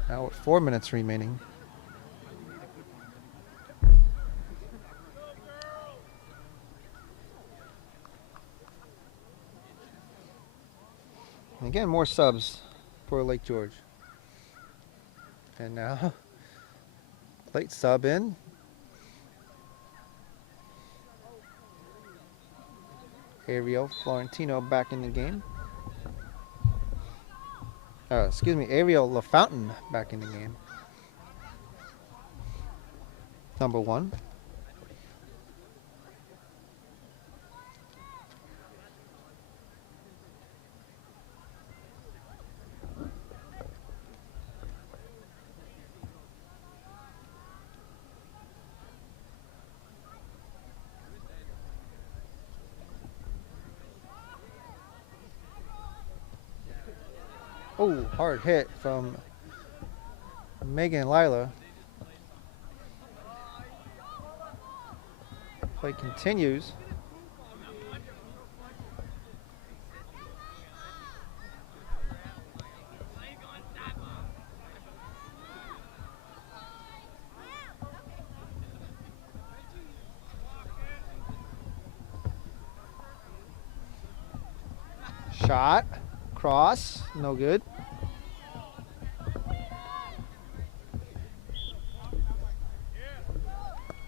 Now with 4 minutes remaining. And again, more subs for Lake George. And now, late sub in. Ariel Florentino back in the game. Ariel LaFountain back in the game. Number 1. Oh, hard hit from Megan and Lila. Play continues. Shot. Cross, no good.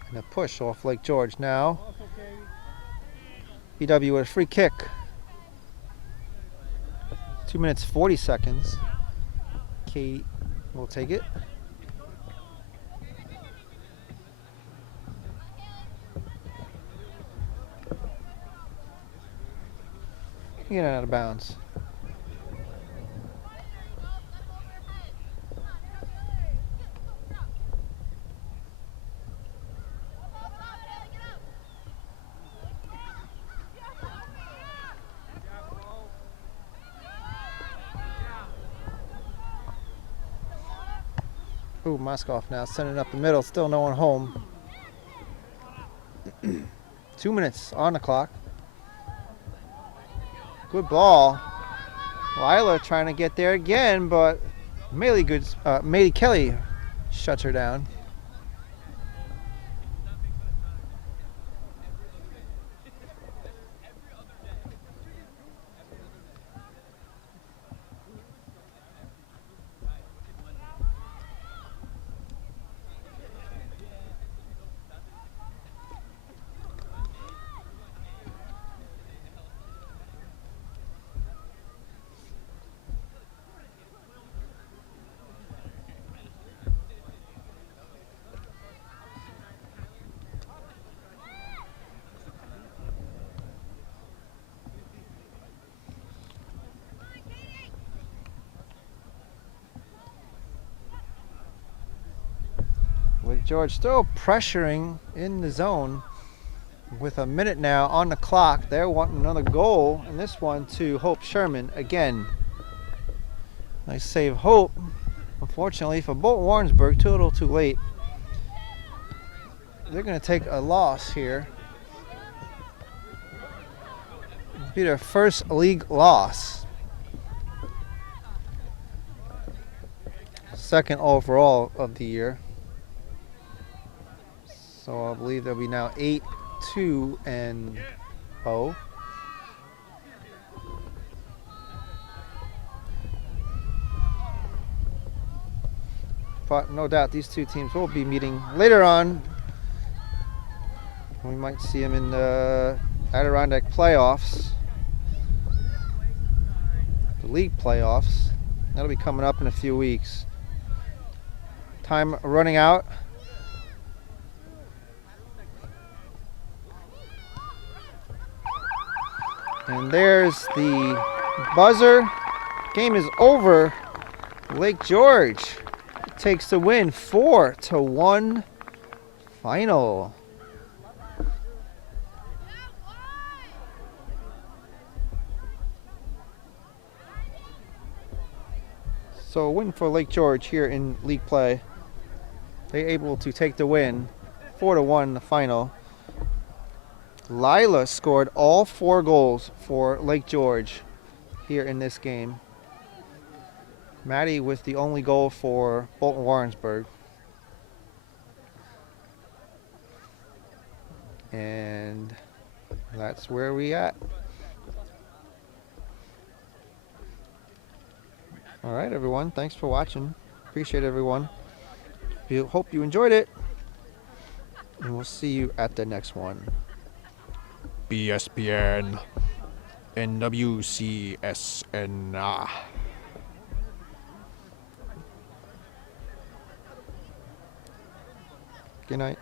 And a push off Lake George now. BW with a free kick. 2 minutes 40 seconds. Kate will take it. Get out of bounds. Ooh, Moskoff now sending up the middle, still no one home. 2 minutes on the clock. Good ball. Lila trying to get there again, but Maylee Kelly shuts her down. Lake George still pressuring in the zone with a minute now on the clock. They're wanting another goal, and this one to Hope Sherman again. Nice save, Hope. Unfortunately for Bolton Warrensburg, too little too late. They're going to take a loss here. It'll be their first league loss. second overall of the year. So I believe there'll be now 8-2-0. But no doubt these two teams will be meeting later on. We might see them in the Adirondack playoffs, the league playoffs. That'll be coming up in a few weeks. Time running out. And there's the buzzer. Game is over. Lake George takes the win, 4-1 final. So a win for Lake George here in league play. They're able to take the win, 4-1 the final. Lila scored all 4 goals for Lake George here in this game. Maddie with the only goal for Bolton Warrensburg. And that's where we at. All right, everyone. Thanks for watching. Appreciate everyone. Hope you enjoyed it. And we'll see you at the next one. BSPN NWCSN. Good night.